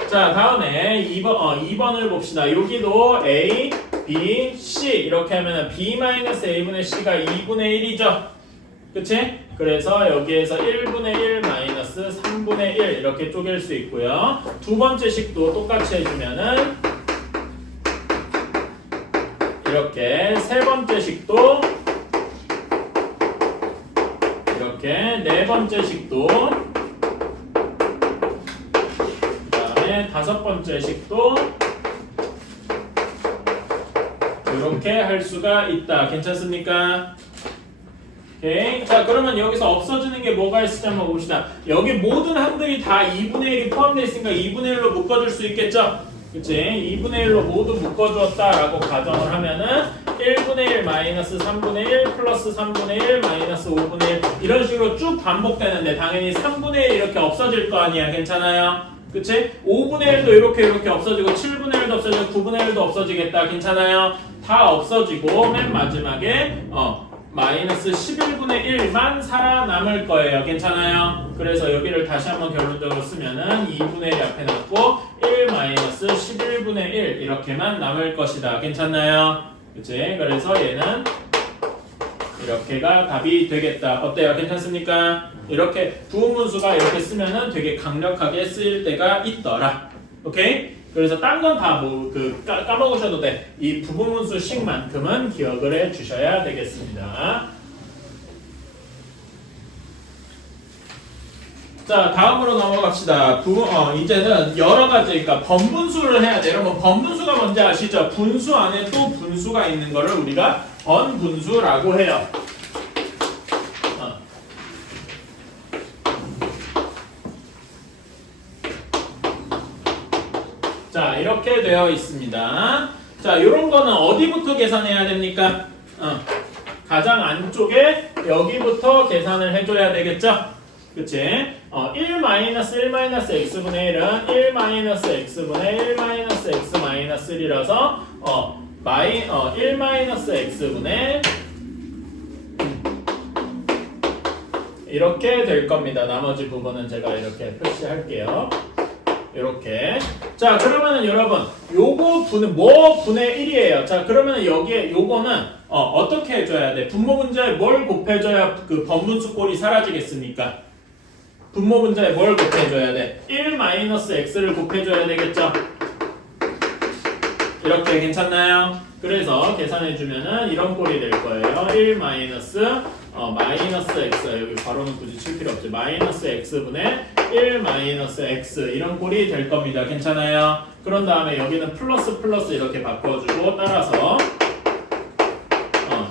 자, 다음에 2번을 봅시다. 여기도 a, b, c 이렇게 하면 b-a분의 c가 2분의 1이죠. 그치? 그래서 여기에서 1분의 1 마이너스 3분의 1 이렇게 쪼갤 수 있고요. 두 번째 식도 똑같이 해주면은 이렇게 세 번째 식도 이렇게 네 번째 식도 그 다음에 다섯 번째 식도 이렇게 할 수가 있다. 괜찮습니까? 오케이. 자, 그러면 여기서 없어지는 게 뭐가 있을지 한번 봅시다. 여기 모든 항들이 다 2분의 1이 포함되어 있으니까 2분의 1로 묶어줄 수 있겠죠? 그치? 2분의 1로 모두 묶어주었다라고 가정을 하면은 1분의 1 마이너스 3분의 1 플러스 3분의 1 마이너스 5분의 1 이런 식으로 쭉 반복되는데 당연히 3분의 1 이렇게 없어질 거 아니야. 괜찮아요? 그치? 5분의 1도 이렇게 없어지고 7분의 1도 없어지고 9분의 1도 없어지겠다. 괜찮아요? 다 없어지고 맨 마지막에 마이너스 11분의 1만 살아남을 거예요. 괜찮아요? 그래서 여기를 다시 한번 결론적으로 쓰면은 2분의 1 앞에 넣고 1 마이너스 11분의 1 이렇게만 남을 것이다. 괜찮나요? 그치? 그래서 얘는 이렇게가 답이 되겠다. 어때요? 괜찮습니까? 이렇게 부분분수가 이렇게 쓰면은 되게 강력하게 쓰일 때가 있더라. 오케이? 그래서 딴 건 다 까먹으셔도 돼. 이 부분분수식만큼은 기억을 해 주셔야 되겠습니다. 자, 다음으로 넘어갑시다. 이제는 여러 가지, 그러니까 번분수를 해야 돼. 여러분, 번분수가 뭔지 아시죠? 분수 안에 또 분수가 있는 거를 우리가 번분수라고 해요. 자, 이렇게 되어 있습니다. 자, 이런 거는 어디부터 계산해야 됩니까? 가장 안쪽에 여기부터 계산을 해줘야 되겠죠? 그치? 1-1-x분의 1은 1-x분의 1-x x 마이너스 1이라서 1 마이너스 x분의 이렇게 될 겁니다. 나머지 부분은 제가 이렇게 표시할게요. 이렇게. 자, 그러면은 여러분, 요거 분은 뭐 분의 1이에요. 자, 그러면 여기에 요거는 어떻게 해줘야 돼? 분모 분자에 뭘 곱해줘야 그 번분수 꼴이 사라지겠습니까? 분모 분자에 뭘 곱해줘야 돼? 1 마이너스 x를 곱해줘야 되겠죠? 이렇게 괜찮나요? 그래서 계산해주면은 이런 꼴이 될 거예요. 1 마이너스 마이너스 x, 여기 괄호는 굳이 칠 필요 없죠. 마이너스 x분의 1 마이너스 x 이런 꼴이 될 겁니다. 괜찮아요? 그런 다음에 여기는 플러스 플러스 이렇게 바꿔주고 따라서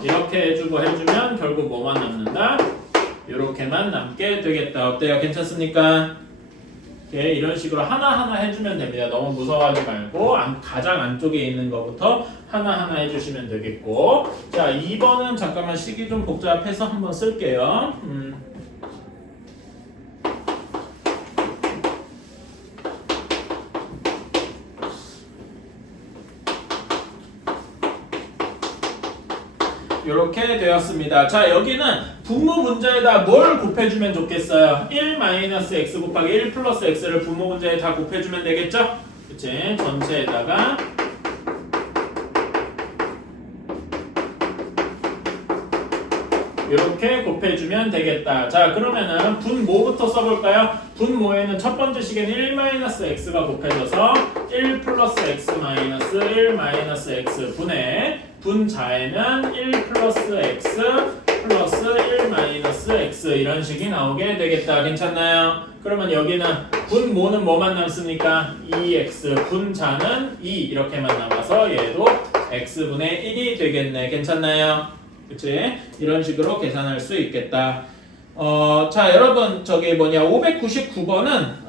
이렇게 해주면 결국 뭐만 남는다? 이렇게만 남게 되겠다. 어때요? 괜찮습니까? 이렇게 이런 식으로 하나하나 해주면 됩니다. 너무 무서워하지 말고 가장 안쪽에 있는 것부터 하나하나 해주시면 되겠고, 자 2번은 잠깐만 식이 좀 복잡해서 한번 쓸게요. 이렇게 되었습니다. 자, 여기는 분모 분자에다 뭘 곱해주면 좋겠어요? 1 마이너스 x 곱하기 1 플러스 x를 분모 분자에 다 곱해주면 되겠죠? 그치? 전체에다가 이렇게 곱해주면 되겠다. 자, 그러면은 분모부터 써볼까요? 분모에는 첫 번째 식에는 1 마이너스 x가 곱해져서 1 플러스 x 마이너스 1 마이너스 x 분의 분자에는 1 플러스 x 플러스 1 마이너스 x 이런 식이 나오게 되겠다. 괜찮나요? 그러면 여기는 분모는 뭐만 남습니까? 2x 분자는 2 이렇게만 남아서 얘도 x분의 1이 되겠네. 괜찮나요? 그치? 이런 식으로 계산할 수 있겠다. 자, 여러분, 599번은,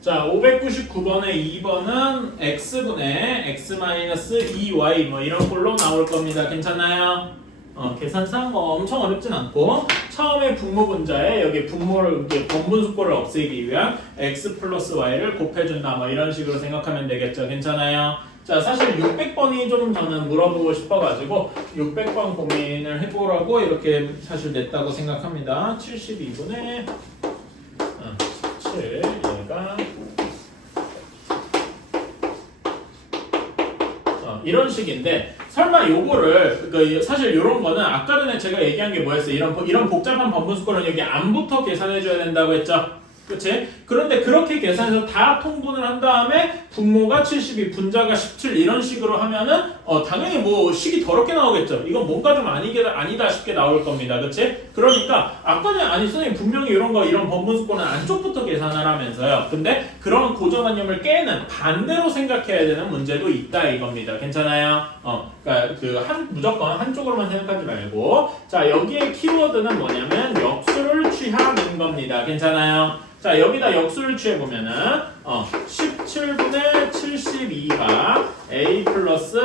자, 599번의 2번은 x분의 x-2y 뭐 이런 꼴로 나올 겁니다. 괜찮나요? 계산상 엄청 어렵진 않고 처음에 분모 분자에 여기 분모를 번분수꼴을 없애기 위한 x 플러스 y를 곱해준다 뭐 이런 식으로 생각하면 되겠죠. 괜찮아요? 자, 사실 600번이 좀 저는 물어보고 싶어가지고 600번 고민을 해보라고 이렇게 사실 냈다고 생각합니다. 72분의 7 얘가 이런 식인데 설마 요거를 사실 요런 거는 아까 전에 제가 얘기한 게 뭐였어요? 이런 복잡한 번분수꼴은 여기 안부터 계산해줘야 된다고 했죠? 그치? 그런데 그렇게 계산해서 다 통분을 한 다음에 분모가 72, 분자가 17 이런 식으로 하면은 당연히 뭐 식이 더럽게 나오겠죠. 이건 뭔가 좀 아니다 싶게 나올 겁니다. 그치? 그러니까 아까 전에 아니 선생님 분명히 이런 번분수꼴은 안쪽부터 계산하라면서요. 근데 그런 고정관념을 깨는 반대로 생각해야 되는 문제도 있다 이겁니다. 괜찮아요? 그러니까 무조건 한쪽으로만 생각하지 말고 자 여기에 키워드는 뭐냐면 역수를 취하는 겁니다. 괜찮아요? 자 여기다 역수를 취해보면은 17분의 72가 a 플러스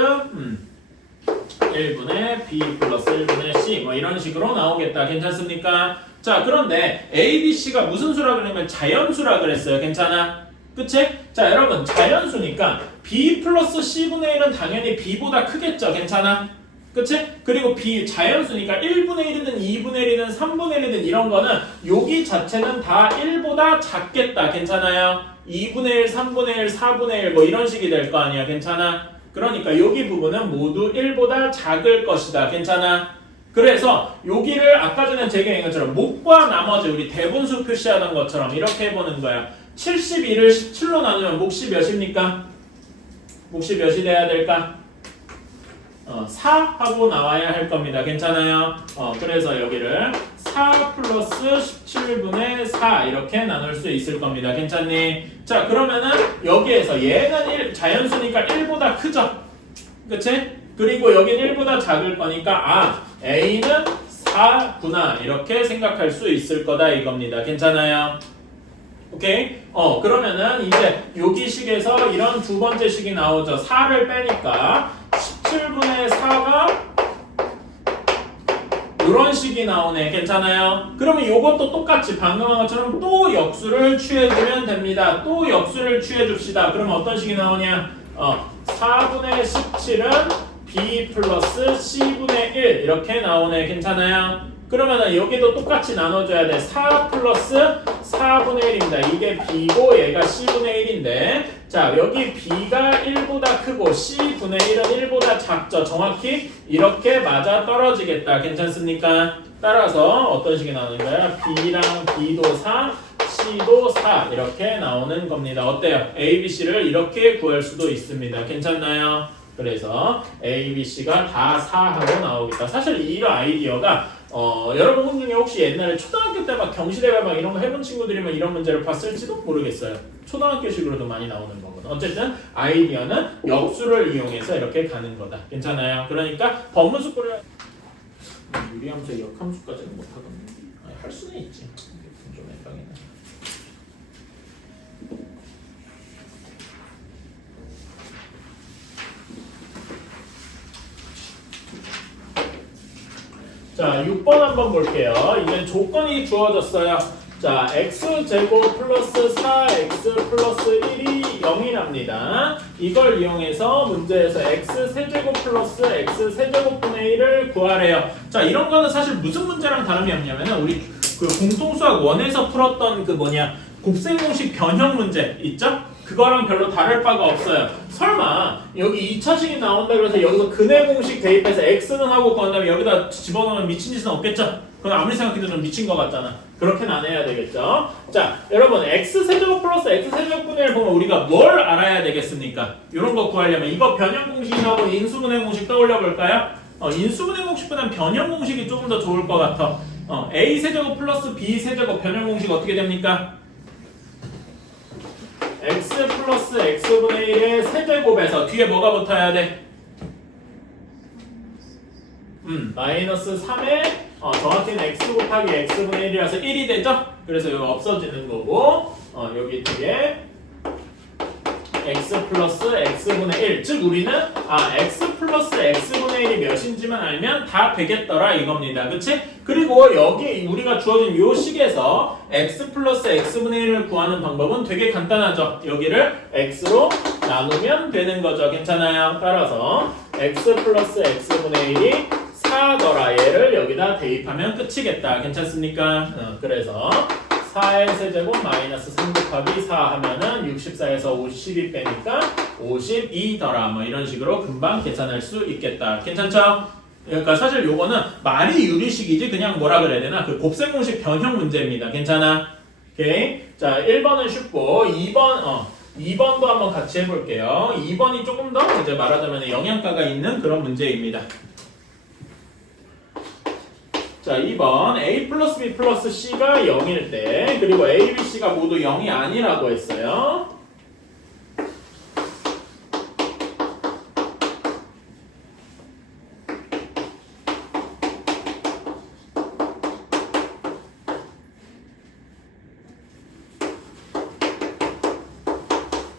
1분의 b 플러스 1분의 c 뭐 이런 식으로 나오겠다. 괜찮습니까? 자 그런데 a, b, c가 무슨 수라 그러면 자연수라 그랬어요. 괜찮아? 그치? 자 여러분 자연수니까 b 플러스 c분의 1은 당연히 b보다 크겠죠. 괜찮아? 그치? 그리고 자연수니까 1분의 1이든 2분의 1이든 3분의 1이든 이런 거는 여기 자체는 다 1보다 작겠다. 괜찮아요? 2분의 1, 3분의 1, 4분의 1 뭐 이런 식이 될 거 아니야. 괜찮아? 그러니까 여기 부분은 모두 1보다 작을 것이다. 괜찮아? 그래서 여기를 아까 전에 제가 얘기한 것처럼 목과 나머지 우리 대분수 표시하던 것처럼 이렇게 해보는 거야. 72를 17로 나누면 몫이 몇입니까? 몫이 몇이 돼야 될까? 4 하고 나와야 할 겁니다. 괜찮아요? 그래서 여기를 4 플러스 17분의 4 이렇게 나눌 수 있을 겁니다. 괜찮니? 자 그러면은 여기에서 얘는 자연수니까 1보다 크죠? 그치? 그리고 여긴 1보다 작을 거니까 A는 4구나 이렇게 생각할 수 있을 거다 이겁니다. 괜찮아요? 오케이? 그러면은 이제 여기 식에서 이런 두 번째 식이 나오죠. 4를 빼니까 17분의 4가 이런 식이 나오네. 괜찮아요? 그러면 이것도 똑같이 방금 한 것처럼 또 역수를 취해주면 됩니다. 또 역수를 취해줍시다. 그러면 어떤 식이 나오냐? 4분의 17은 b 플러스 c분의 1 이렇게 나오네. 괜찮아요? 그러면 여기도 똑같이 나눠줘야 돼. 4 플러스 4분의 1입니다. 이게 b고 얘가 c분의 1인데 자 여기 b가 1보다 크고 c분의 1은 1보다 작죠. 정확히 이렇게 맞아 떨어지겠다. 괜찮습니까? 따라서 어떤 식이 나오는가요? b랑 b도 4 C도 4 이렇게 나오는 겁니다. 어때요? A, B, C를 이렇게 구할 수도 있습니다. 괜찮나요? 그래서 A, B, C가 다 4하고 나오겠다. 사실 이런 아이디어가 여러분 중에 혹시 옛날에 초등학교 때 막 경시대회 막 이런 거 해본 친구들이 막 이런 문제를 봤을지도 모르겠어요. 초등학교식으로도 많이 나오는 거거든. 어쨌든 아이디어는 역수를 이용해서 이렇게 가는 거다. 괜찮아요? 그러니까 법문수 뿌려 유리함수, 역함수까지는 못하거든요. 할 수는 있지. 좀 헷갈리네. 자, 6번 한번 볼게요. 이제 조건이 주어졌어요. 자, x제곱 플러스 4x 플러스 1이 0이랍니다. 이걸 이용해서 문제에서 x세제곱 플러스 x세제곱분의 1을 구하래요. 자, 이런 거는 사실 무슨 문제랑 다름이 없냐면은 우리 그 공통수학 1에서 풀었던 그 곱셈공식 변형 문제 있죠? 그거랑 별로 다를 바가 없어요. 설마 여기 2차식이 나온다 그래서 여기서 근해 공식 대입해서 x는 하고 구한 다음에 여기다 집어넣으면 미친 짓은 없겠죠? 그건 아무리 생각해도 좀 미친 것 같잖아. 그렇게는 안 해야 되겠죠? 자, 여러분 x세제곱 플러스 x세제곱분의 1 보면 우리가 뭘 알아야 되겠습니까? 이런 거 구하려면 이거 변형 공식하고 인수분해 공식 떠올려 볼까요? 인수분해 공식보다는 변형 공식이 조금 더 좋을 것 같아. a세제곱 플러스 b세제곱 변형 공식 어떻게 됩니까? x 플러스 x분의 1의 세제곱에서 뒤에 뭐가 붙어야 돼? 마이너스 3에 정확히는 x 곱하기 x분의 1이라서 1이 되죠? 그래서 이거 없어지는 거고 여기 뒤에 x 플러스 x분의 1 즉 우리는 x 플러스 x분의 1이 몇인지만 알면 다 되겠더라 이겁니다. 그치? 그리고 여기 우리가 주어진 요 식에서 x 플러스 x분의 1을 구하는 방법은 되게 간단하죠. 여기를 x로 나누면 되는 거죠. 괜찮아요? 따라서 x 플러스 x분의 1이 4더라 얘를 여기다 대입하면 끝이겠다. 괜찮습니까? 그래서 4의 세제곱 마이너스 3 곱하기 4 하면은 64에서 50이 빼니까 52더라 뭐 이런 식으로 금방 계산할 수 있겠다. 괜찮죠? 그러니까 사실 요거는 말이 유리식이지 그냥 뭐라 그래야 되나 그 곱셈공식 변형 문제입니다. 괜찮아? 오케이. 자 1번은 쉽고 2번도 한번 같이 해볼게요. 2번이 조금 더 이제 말하자면 영양가가 있는 그런 문제입니다. 자 2번 a 플러스 b 플러스 c가 0일 때 그리고 a, b, c가 모두 0이 아니라고 했어요.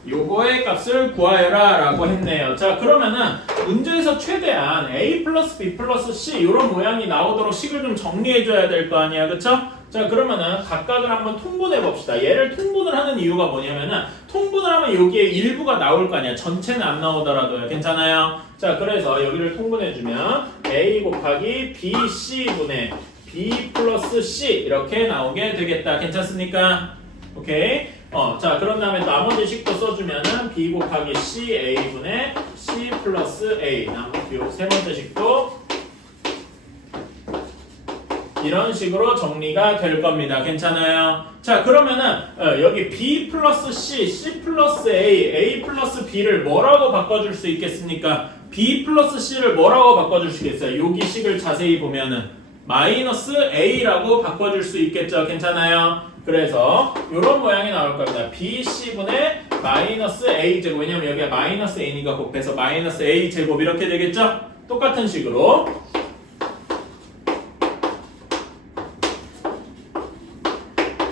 요거의 값을 구하여라 라고 했네요. 자 그러면은 문제에서 최대한 a 플러스 b 플러스 c 이런 모양이 나오도록 식을 좀 정리해줘야 될 거 아니야. 그쵸? 자 그러면은 각각을 한번 통분해 봅시다. 얘를 통분을 하는 이유가 뭐냐면은 통분을 하면 여기에 일부가 나올 거 아니야. 전체는 안 나오더라도요. 괜찮아요? 자 그래서 여기를 통분해주면 a 곱하기 bc분의 b 플러스 c 이렇게 나오게 되겠다. 괜찮습니까? 오케이. 자 그런 다음에 나머지 식도 써주면은 b 곱하기 c a분의 c 플러스 a 나머지 요 세 번째 식도 이런 식으로 정리가 될 겁니다. 괜찮아요? 자 그러면은 여기 b 플러스 c, c 플러스 a, a 플러스 b를 뭐라고 바꿔줄 수 있겠습니까? b 플러스 c를 뭐라고 바꿔줄 수 있겠어요? 여기 식을 자세히 보면은 마이너스 a라고 바꿔줄 수 있겠죠? 괜찮아요? 그래서 이런 모양이 나올 겁니다. bc분의 마이너스 a제곱 왜냐면 여기가 마이너스 a니까 곱해서 마이너스 a제곱 이렇게 되겠죠? 똑같은 식으로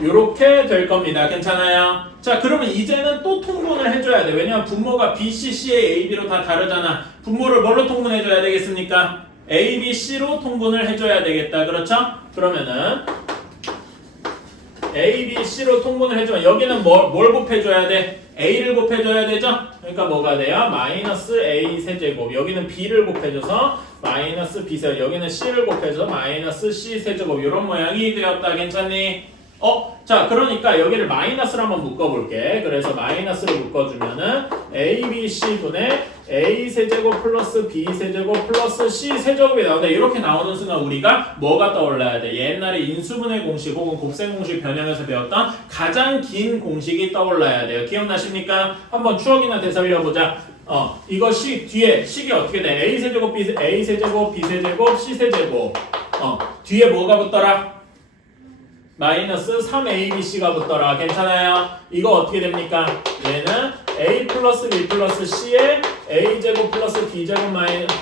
요렇게 될 겁니다. 괜찮아요? 자, 그러면 이제는 또 통분을 해줘야 돼. 왜냐면 분모가 B, C, C의 A, B로 다 다르잖아. 분모를 뭘로 통분해줘야 되겠습니까? A, B, C로 통분을 해줘야 되겠다. 그렇죠? 그러면은 A, B, C로 통분을 해주면 여기는 뭘 곱해줘야 돼? A를 곱해줘야 되죠? 그러니까 뭐가 돼요? 마이너스 A 세제곱. 여기는 B를 곱해줘서 마이너스 B 세제곱. 여기는 C를 곱해줘서 마이너스 C 세제곱. 이런 모양이 되었다. 괜찮니? 자, 그러니까 여기를 마이너스로 한번 묶어볼게. 그래서 마이너스로 묶어주면은 A, B, C분의 A 세제곱 플러스 B 세제곱 플러스 C 세제곱이 나오는데 이렇게 나오는 순간 우리가 뭐가 떠올라야 돼? 옛날에 인수분해 공식 혹은 곱셈 공식 변형에서 배웠던 가장 긴 공식이 떠올라야 돼요. 기억나십니까? 한번 추억이나 되살려보자. 이거 뒤에 식이 어떻게 돼? A 세제곱, B 세제곱, C 세제곱. 뒤에 뭐가 붙더라? 마이너스 3ABC가 붙더라. 괜찮아요? 이거 어떻게 됩니까? 얘는 A 플러스 B 플러스 C에 A제곱 플러스 B제곱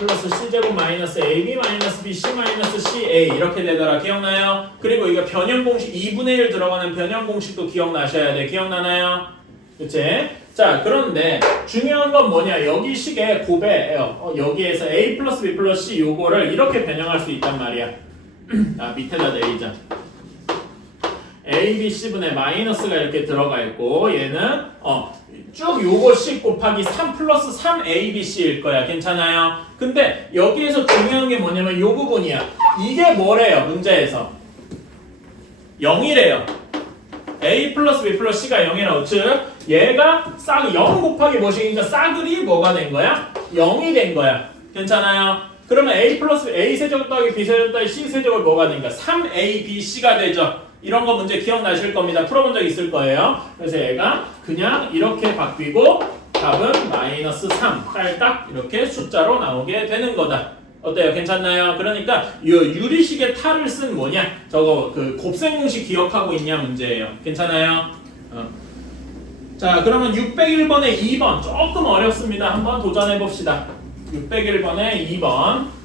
플러스 C제곱 마이너스 AB 마이너스 BC 마이너스 CA 이렇게 되더라. 기억나요? 그리고 이거 변형공식 2분의 1 들어가는 변형공식도 기억나셔야 돼. 기억나나요? 그치? 자, 그런데 중요한 건 뭐냐? 여기 식의 곱에 여기에서 A 플러스 B 플러스 C 요거를 이렇게 변형할 수 있단 말이야. 밑에다 내리자. A, B, C분의 마이너스가 이렇게 들어가 있고 얘는 쭉 요거 씩 곱하기 3 플러스 3 A, B, C일 거야. 괜찮아요? 근데 여기에서 중요한 게 뭐냐면 요 부분이야. 이게 뭐래요? 문제에서 0이래요. A 플러스 B 플러스 C가 0이라고. 즉 얘가 0 곱하기 뭐식이니까 싸그리 뭐가 된 거야? 0이 된 거야. 괜찮아요? 그러면 A 플러스 A 세제곱 더하기 B 세제곱 더하기 C 세제곱이 뭐가 되니까 3A, B, C가 되죠. 이런 거 문제 기억나실 겁니다. 풀어본 적 있을 거예요. 그래서 얘가 그냥 이렇게 바뀌고 답은 마이너스 3 딸딱 이렇게 숫자로 나오게 되는 거다. 어때요? 괜찮나요? 그러니까 이 유리식의 탈을 쓴 뭐냐? 저거 그 곱셈 공식 기억하고 있냐 문제예요. 괜찮아요? 자, 그러면 601번에 2번 조금 어렵습니다. 한번 도전해 봅시다. 601번에 2번.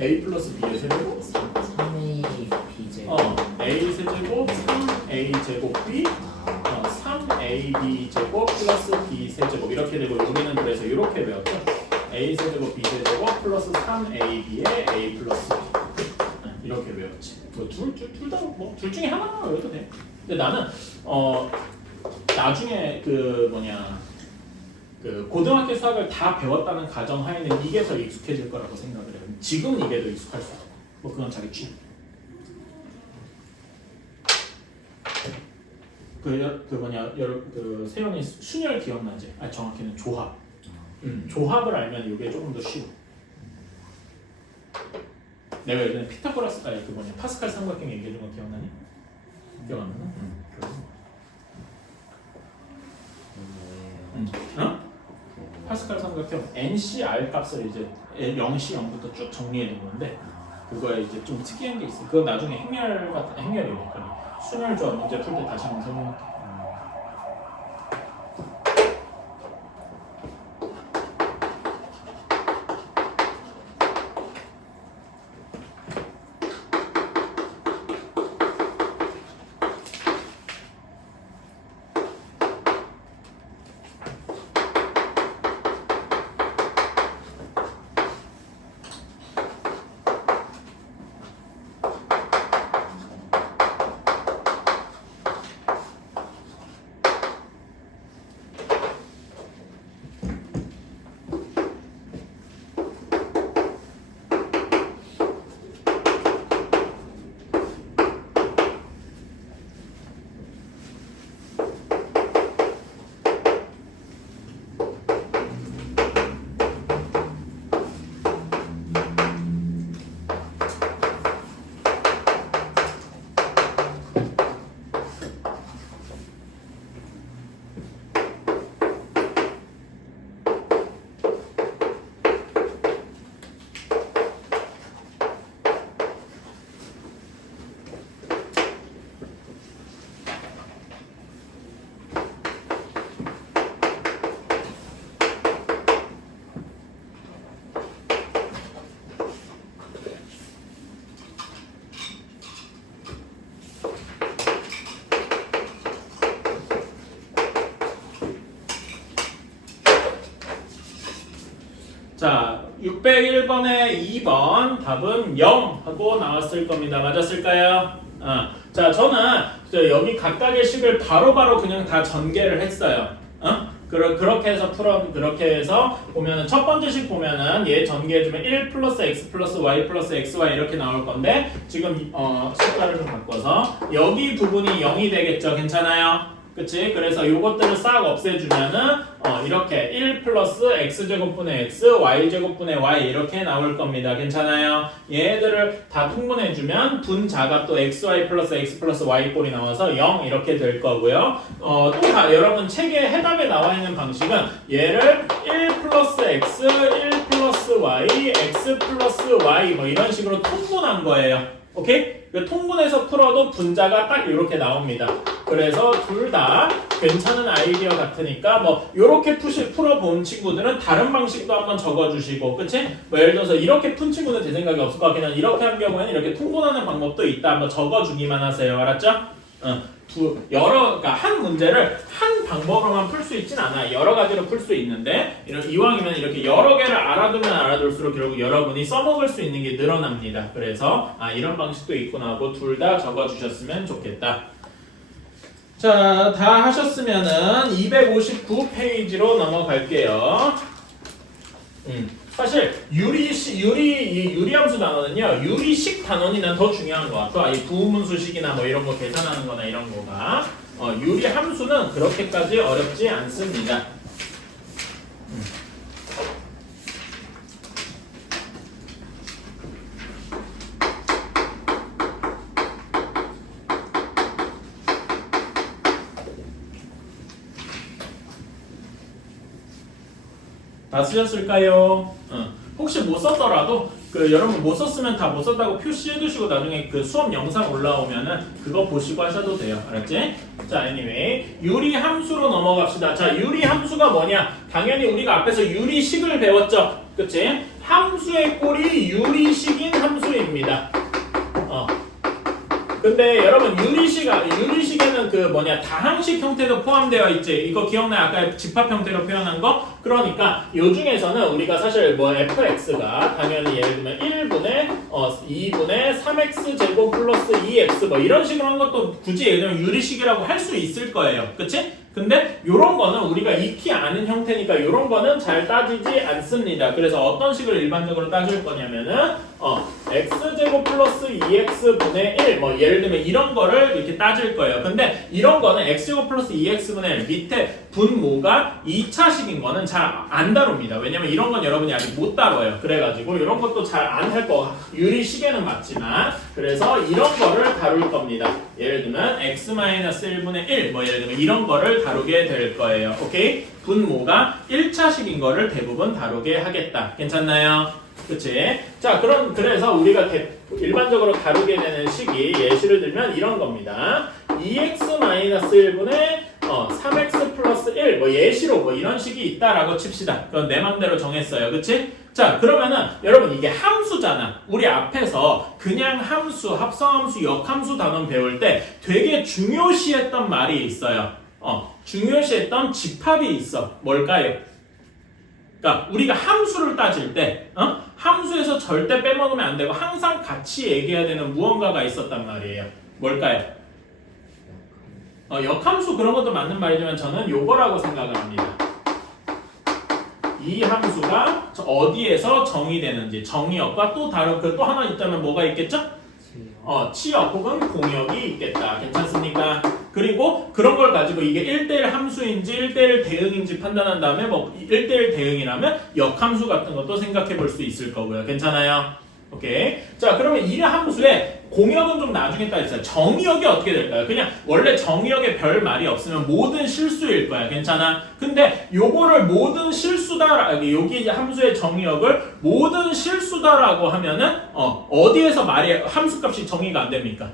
A 플러스 B의 세제곱 3A B제곱 A 세제곱 3A 제곱 B 3AB 제곱 플러스 B 세제곱 이렇게 되고 여기는 그래서 이렇게 배웠죠. A 세제곱 B 세제곱 플러스 3AB의 A 플러스 B 이렇게 배웠지. 뭐 둘 중에 하나만 외워도 돼. 근데 나는 나중에 그 고등학교 수학을 다 배웠다는 가정하에는 이게 더 익숙해질 거라고 생각을 해요. 지금은 이게 더 익숙할 수 있고 뭐 그건 자기 취향. 그 세연이 순열 기억나지? 정확히는 조합. 조합을 알면 이게 조금 더 쉬워. 내가 예전에 피타고라스 파스칼 삼각형 얘기해준 거 기억나니? 기억 안 나나? 파스칼 삼각형 NCR 값을 이제 0시 0부터 쭉 정리해 둔 건데 그거에 이제 좀 특이한 게 있어. 그건 나중에 행렬이니까 순열 조합 문제 풀 때 다시 한번 설명할게. 601번에 2번 답은 0 하고 나왔을 겁니다. 맞았을까요? 자, 저는 여기 각각의 식을 바로바로 그냥 다 전개를 했어요. 그렇게 해서 보면은 첫 번째 식 보면은 얘 전개해주면 1 플러스 x 플러스 y 플러스 xy 이렇게 나올 건데 지금 색깔을 좀 바꿔서 여기 부분이 0이 되겠죠. 괜찮아요? 그치? 그래서 요것들을 싹 없애주면은 이렇게 1 플러스 x제곱분의 x, y제곱분의 y 이렇게 나올 겁니다. 괜찮아요? 얘들을 다 통분해주면 분자가 또 xy 플러스 x 플러스 y 꼴이 나와서 0 이렇게 될 거고요. 또 여러분 책에 해답에 나와 있는 방식은 얘를 1 플러스 x, 1 플러스 y, x 플러스 y 뭐 이런 식으로 통분한 거예요. 오케이? 통분해서 풀어도 분자가 딱 이렇게 나옵니다. 그래서 둘 다 괜찮은 아이디어 같으니까 뭐 이렇게 풀어본 친구들은 다른 방식도 한번 적어주시고, 그치? 뭐 예를 들어서 이렇게 푼 친구는 제 생각이 없을 것 같긴 한데 이렇게 한 경우에는 이렇게 통분하는 방법도 있다. 한번 적어주기만 하세요. 알았죠? 그러니까 한 문제를 한 방법으로만 풀 수 있진 않아. 여러 가지로 풀 수 있는데 이왕이면 이렇게 여러 개를 알아두면 알아둘수록 결국 여러분이 써먹을 수 있는 게 늘어납니다. 그래서 이런 방식도 있구나 하고 둘 다 적어주셨으면 좋겠다. 자, 다 하셨으면은 259페이지로 넘어갈게요. 사실 유리함수 단원은요, 유리식 단원이 난 더 중요한 것 같아. 이 부분수식이나 뭐 이런 거 계산하는 거나 이런 거가 유리함수는 그렇게까지 어렵지 않습니다. 다 쓰셨을까요? 혹시 못 썼더라도 여러분 못 썼으면 다 못 썼다고 표시해 두시고 나중에 수업 영상 올라오면은 그거 보시고 하셔도 돼요. 알았지? 자, anyway 유리함수로 넘어갑시다. 자, 유리함수가 뭐냐? 당연히 우리가 앞에서 유리식을 배웠죠. 그치? 함수의 꼴이 유리식인 함수입니다. 근데 여러분 유리식에는 다항식 형태도 포함되어 있지. 이거 기억나요? 아까 집합 형태로 표현한 거? 그러니까 요 중에서는 우리가 사실 fx가 당연히 예를 들면 1분의 2분의 3x 제곱 플러스 2x 뭐 이런 식으로 한 것도 굳이 예를 들면 유리식이라고 할 수 있을 거예요. 그치? 근데 요런 거는 우리가 익히 아는 형태니까 요런 거는 잘 따지지 않습니다. 그래서 어떤 식을 일반적으로 따질 거냐면은 x제곱 플러스 2x분의 1 뭐 예를 들면 이런 거를 이렇게 따질 거예요. 근데 이런 거는 x제곱 플러스 2x분의 1 밑에 분모가 2차식인 거는 잘 안 다룹니다. 왜냐면 이런 건 여러분이 아직 못 다뤄요. 그래가지고 이런 것도 잘 안 할 거 유리식에는 맞지만 그래서 이런 거를 다룰 겁니다. 예를 들면 x-1분의 1 뭐 예를 들면 이런 거를 다루게 될 거예요. 오케이? 분모가 1차식인 거를 대부분 다루게 하겠다. 괜찮나요? 그치? 자, 그래서 우리가 일반적으로 다루게 되는 식이 예시를 들면 이런 겁니다. 2x-1분의 3x 플러스 1 뭐 예시로 뭐 이런 식이 있다라고 칩시다. 그건 내 맘대로 정했어요. 그치? 자, 그러면은 여러분 이게 함수잖아. 우리 앞에서 그냥 함수, 합성함수, 역함수 단원 배울 때 되게 중요시했던 말이 있어요. 중요시했던 집합이 있어. 뭘까요? 그러니까 우리가 함수를 따질 때 함수에서 절대 빼먹으면 안 되고 항상 같이 얘기해야 되는 무언가가 있었단 말이에요. 뭘까요? 역함수 그런 것도 맞는 말이지만 저는 요거라고 생각을 합니다. 이 함수가 어디에서 정의되는지 정의역과 또 다른 또 하나 있다면 뭐가 있겠죠? 치역 혹은 공역이 있겠다. 괜찮습니까? 그리고 그런 걸 가지고 이게 1대1 함수인지 1대1 대응인지 판단한 다음에 뭐 1대1 대응이라면 역함수 같은 것도 생각해 볼 수 있을 거고요. 괜찮아요? 오케이. 자, 그러면 이 함수의 공역은 좀 나중에 따졌어요. 정의역이 어떻게 될까요? 그냥 원래 정의역에 별 말이 없으면 모든 실수일 거야. 괜찮아? 근데 요거를 모든 실수다, 여기 함수의 정의역을 모든 실수다라고 하면은 어디에서 함수값이 정의가 안 됩니까?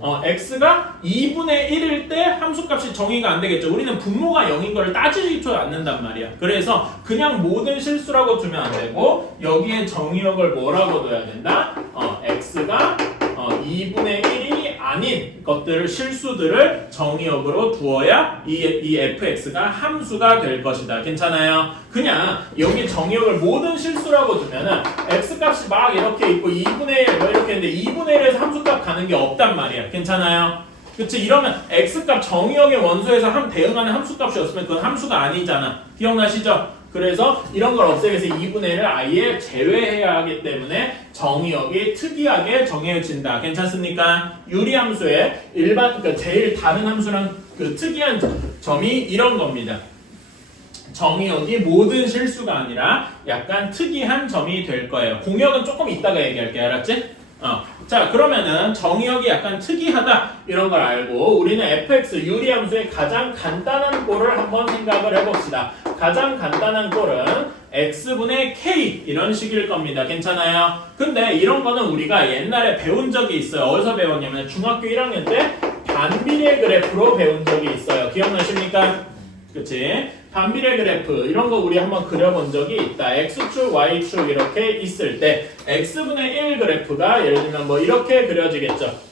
x가 2분의 1일 때 함수값이 정의가 안 되겠죠. 우리는 분모가 0인 걸 따지지도 않는단 말이야. 그래서 그냥 모든 실수라고 두면 안 되고 여기에 정의역을 뭐라고 둬야 된다? x가 2분의 1이 아닐 아닌 것들을 실수들을 정의역으로 두어야 이 fx가 함수가 될 것이다. 괜찮아요? 그냥 여기 정의역을 모든 실수라고 두면은 x값이 막 이렇게 있고 2분의 1 뭐 이렇게 있는데 2분의 1에서 함수값 가는 게 없단 말이야. 괜찮아요? 그치? 이러면 x값 정의역의 원소에서 대응하는 함수값이었으면 그건 함수가 아니잖아. 기억나시죠? 그래서 이런 걸 없애기 위해서 2분의 1을 아예 제외해야 하기 때문에 정의역이 특이하게 정해진다. 괜찮습니까? 유리함수의 그러니까 제일 다른 함수랑 그 특이한 점이 이런 겁니다. 정의역이 모든 실수가 아니라 약간 특이한 점이 될 거예요. 공역은 조금 이따가 얘기할게. 알았지? 자, 그러면은 정의역이 약간 특이하다 이런 걸 알고 우리는 fx 유리함수의 가장 간단한 꼴을 한번 생각을 해봅시다. 가장 간단한 꼴은 x분의 k 이런 식일 겁니다. 괜찮아요? 근데 이런 거는 우리가 옛날에 배운 적이 있어요. 어디서 배웠냐면 중학교 1학년 때 반비례 그래프로 배운 적이 있어요. 기억나십니까? 그치? 반비례 그래프 이런 거 우리 한번 그려본 적이 있다. x축, y축 이렇게 있을 때 x분의 1 그래프가 예를 들면 뭐 이렇게 그려지겠죠.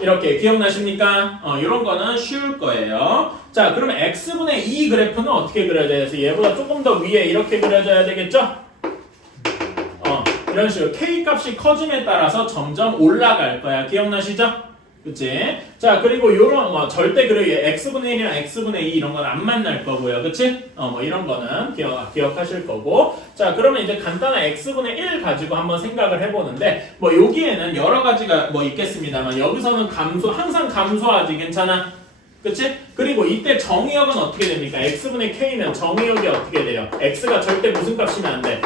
이렇게 기억나십니까? 이런 거는 쉬울 거예요. 자, 그러면 x분의 2 그래프는 어떻게 그려야 돼서 얘보다 조금 더 위에 이렇게 그려져야 되겠죠? 이런 식으로 k 값이 커짐에 따라서 점점 올라갈 거야. 기억나시죠? 그치? 자, 그리고 요런 절대 x분의 1이랑 x분의 2 이런 건 안 만날 거고요. 그치? 뭐 이런 거는 기억하실 거고. 자, 그러면 이제 간단한 x분의 1 가지고 한번 생각을 해보는데 뭐 여기에는 여러 가지가 뭐 있겠습니다만 여기서는 항상 감소하지. 괜찮아? 그치? 그리고 이때 정의역은 어떻게 됩니까? x분의 k면 정의역이 어떻게 돼요? x가 절대 무슨 값이면 안 돼?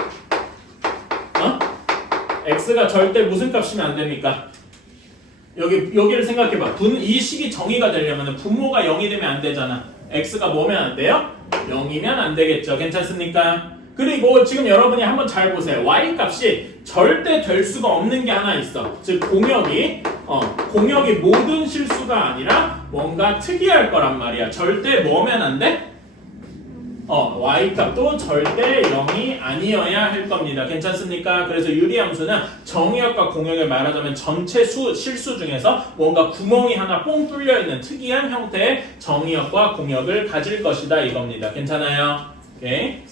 x가 절대 무슨 값이면 안 됩니까? 여기를 생각해봐. 이 식이 정의가 되려면 분모가 0이 되면 안 되잖아. x가 뭐면 안 돼요? 0이면 안 되겠죠. 괜찮습니까? 그리고 지금 여러분이 한번 잘 보세요. y 값이 절대 될 수가 없는 게 하나 있어. 즉 공역이 모든 실수가 아니라 뭔가 특이할 거란 말이야. 절대 뭐면 안 돼? y값도 절대 0이 아니어야 할 겁니다. 괜찮습니까? 그래서 유리함수는 정의역과 공역을 말하자면 전체 실수 중에서 뭔가 구멍이 하나 뽕 뚫려 있는 특이한 형태의 정의역과 공역을 가질 것이다 이겁니다. 괜찮아요? 오케이?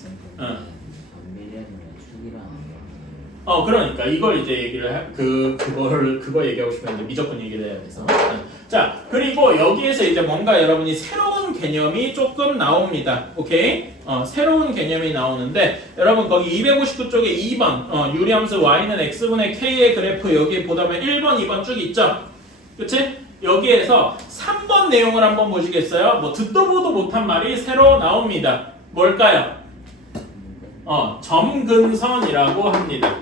그러니까 이걸 이제 얘기를 그거 얘기하고 싶으면 이제 미적분 얘기를 해야 돼서. 자, 그리고 여기에서 이제 뭔가 여러분이 새로운 개념이 조금 나옵니다. 오케이? 새로운 개념이 나오는데 여러분 거기 259쪽에 2번 유리함수 y는 x분의 k의 그래프 여기 보다면 1번, 2번 쭉 있죠? 그치? 여기에서 3번 내용을 한번 보시겠어요? 뭐 듣도 보도 못한 말이 새로 나옵니다. 뭘까요? 점근선이라고 합니다.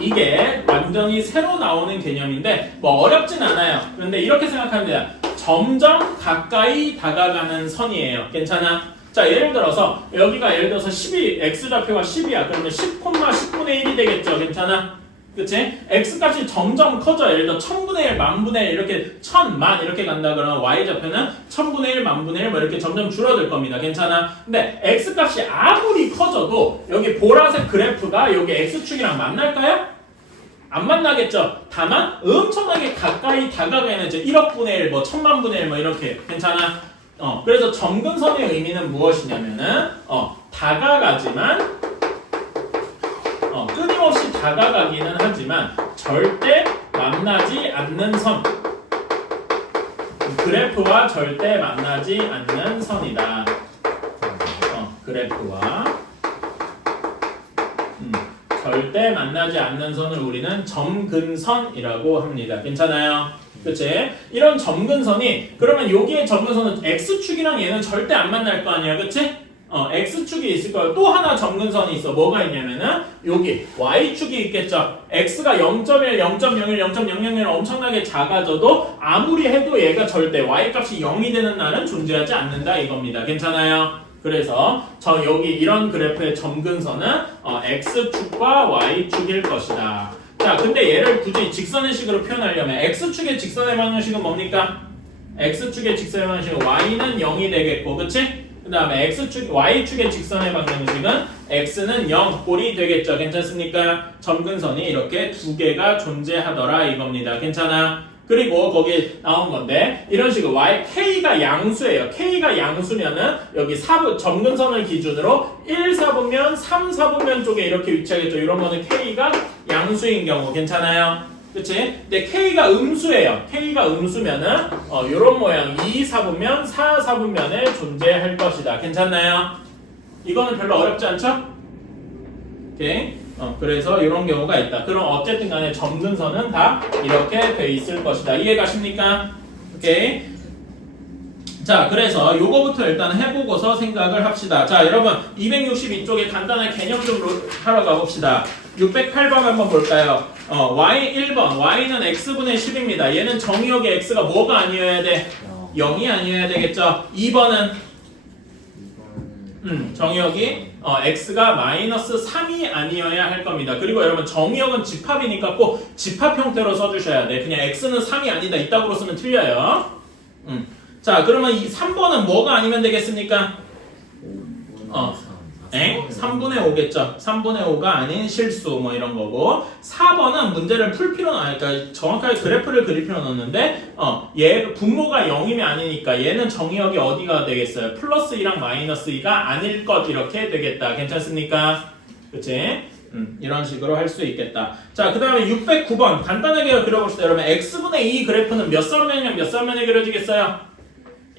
이게 완전히 새로 나오는 개념인데 뭐 어렵진 않아요. 그런데 이렇게 생각하면 돼요. 점점 가까이 다가가는 선이에요. 괜찮아? 자, 예를 들어서 여기가 예를 들어서 10이 x좌표가 10이야. 그러면 10, 10분의 1이 되겠죠. 괜찮아? 그치? x값이 점점 커져. 예를 들어 1000분의 1, 만분의 1 이렇게 1000만 이렇게 간다 그러면 y좌표는 1000분의 1, 만분의 1 뭐 이렇게 점점 줄어들 겁니다. 괜찮아? 근데 x값이 아무리 커져도 여기 보라색 그래프가 여기 x축이랑 만날까요? 안 만나겠죠? 다만 엄청나게 가까이 다가가는 이제 1억분의 1, 뭐 1000만분의 1 뭐 이렇게. 괜찮아? 그래서 점근선의 의미는 무엇이냐면은 다가가지만 끊임없이 다가가기는 하지만 절대 만나지 않는 선. 그래프와 절대 만나지 않는 선이다. 그래프와 절대 만나지 않는 선을 우리는 점근선이라고 합니다. 괜찮아요? 그치? 이런 점근선이 그러면 여기에 점근선은 x축이랑 얘는 절대 안 만날 거 아니야. 그치? x축이 있을 거예요. 또 하나 점근선이 있어. 뭐가 있냐면은 여기 y축이 있겠죠. x가 0.1, 0.01, 0.001 엄청나게 작아져도 아무리 해도 얘가 절대 y값이 0이 되는 날은 존재하지 않는다 이겁니다. 괜찮아요? 그래서 여기 이런 그래프의 점근선은 x축과 y축일 것이다. 자, 근데 얘를 굳이 직선의 식으로 표현하려면 x축의 직선의 방정식은 뭡니까? x축의 직선의 방정식은 y는 0이 되겠고, 그치? 그 다음에 x축, y축의 직선의 방정식은 x는 0 꼴이 되겠죠. 괜찮습니까? 점근선이 이렇게 두 개가 존재하더라 이겁니다. 괜찮아? 그리고 거기에 나온 건데 이런 식으로 k가 양수예요. k가 양수면은 여기 점근선을 기준으로 1, 4분면, 3, 4분면 쪽에 이렇게 위치하겠죠. 이런 거는 k가 양수인 경우 괜찮아요? 그치? 근데 k가 음수예요. k가 음수면은 요런 모양 2, 4분면, 4, 4분면에 존재할 것이다. 괜찮나요? 이거는 별로 어렵지 않죠? 오케이? 그래서 이런 경우가 있다. 그럼 어쨌든 간에 점근선은 다 이렇게 돼 있을 것이다. 이해가십니까? 오케이? 자, 그래서 요거부터 일단 해보고서 생각을 합시다. 자, 여러분 262쪽에 간단한 개념 좀 하러 가봅시다. 608번 한번 볼까요? y 1번, y는 x분의 10입니다. 얘는 정의역의 x가 뭐가 아니어야 돼? 0이 아니어야 되겠죠? 2번은 정의역이 x가 마이너스 3이 아니어야 할 겁니다. 그리고 여러분 정의역은 집합이니까 꼭 집합 형태로 써주셔야 돼. 그냥 x는 3이 아니다 이따구로 쓰면 틀려요. 자, 그러면 이 3번은 뭐가 아니면 되겠습니까? 3분의 5겠죠. 3분의 5가 아닌 실수 뭐 이런 거고 4번은 문제를 풀 필요는 그러니까 정확하게 그래프를 그릴 필요는 없는데 얘 분모가 0이면 아니니까 얘는 정의역이 어디가 되겠어요? 플러스 2랑 마이너스 2가 아닐 것 이렇게 되겠다. 괜찮습니까? 그치? 이런 식으로 할 수 있겠다. 자, 그 다음에 609번 간단하게 그려봅시다. 여러분 x분의 2 그래프는 몇 쌍면이랑 몇 쌍면에 그려지겠어요?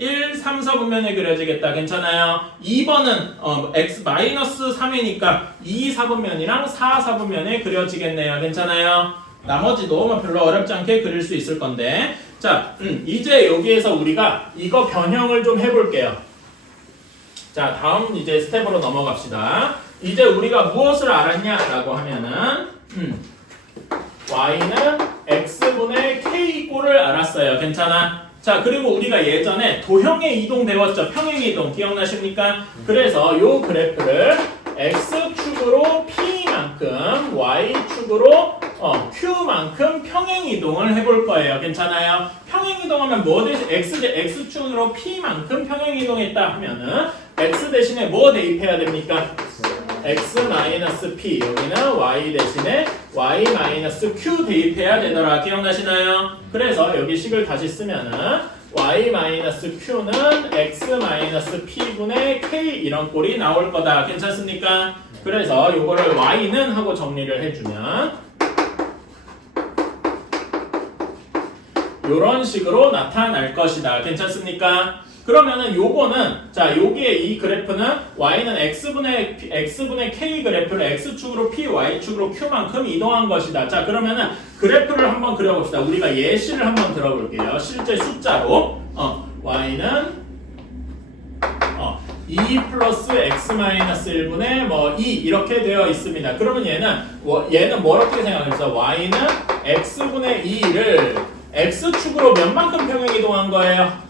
1, 3, 4분면에 그려지겠다. 괜찮아요? 2번은 x 마이너스 3이니까 2, 4분면이랑 4, 4분면에 그려지겠네요. 괜찮아요? 나머지도 뭐 별로 어렵지 않게 그릴 수 있을 건데 자, 이제 여기에서 우리가 이거 변형을 좀 해볼게요. 자, 다음 이제 스텝으로 넘어갑시다. 이제 우리가 무엇을 알았냐라고 하면은 y는 x분의 k 꼴을 알았어요. 괜찮아? 자, 그리고 우리가 예전에 도형의 이동 배웠죠. 평행 이동 기억나십니까? 그래서 요 그래프를 x축으로 p만큼 y축으로 q만큼 평행 이동을 해볼 거예요. 괜찮아요? 평행 이동하면 뭐 대신 x축으로 p만큼 평행 이동했다 하면은 x 대신에 뭐 대입해야 됩니까? x-p 여기는 y 대신에 y-q 대입해야 되더라. 기억나시나요? 그래서 여기 식을 다시 쓰면은 y-q는 x-p분의 k 이런 꼴이 나올 거다. 괜찮습니까? 그래서 요거를 y는 하고 정리를 해주면 요런 식으로 나타날 것이다. 괜찮습니까? 그러면은 요거는 자 여기에 이 그래프는 y는 x분의 k 그래프를 x축으로 p, y축으로 q만큼 이동한 것이다. 자 그러면은 그래프를 한번 그려봅시다. 우리가 예시를 한번 들어볼게요. 실제 숫자로 y는 2 플러스 x 마이너스 1분의 뭐 2 이렇게 되어 있습니다. 그러면 얘는 뭐렇게 생각해서 y는 x분의 2를 x축으로 몇만큼 평행 이동한 거예요?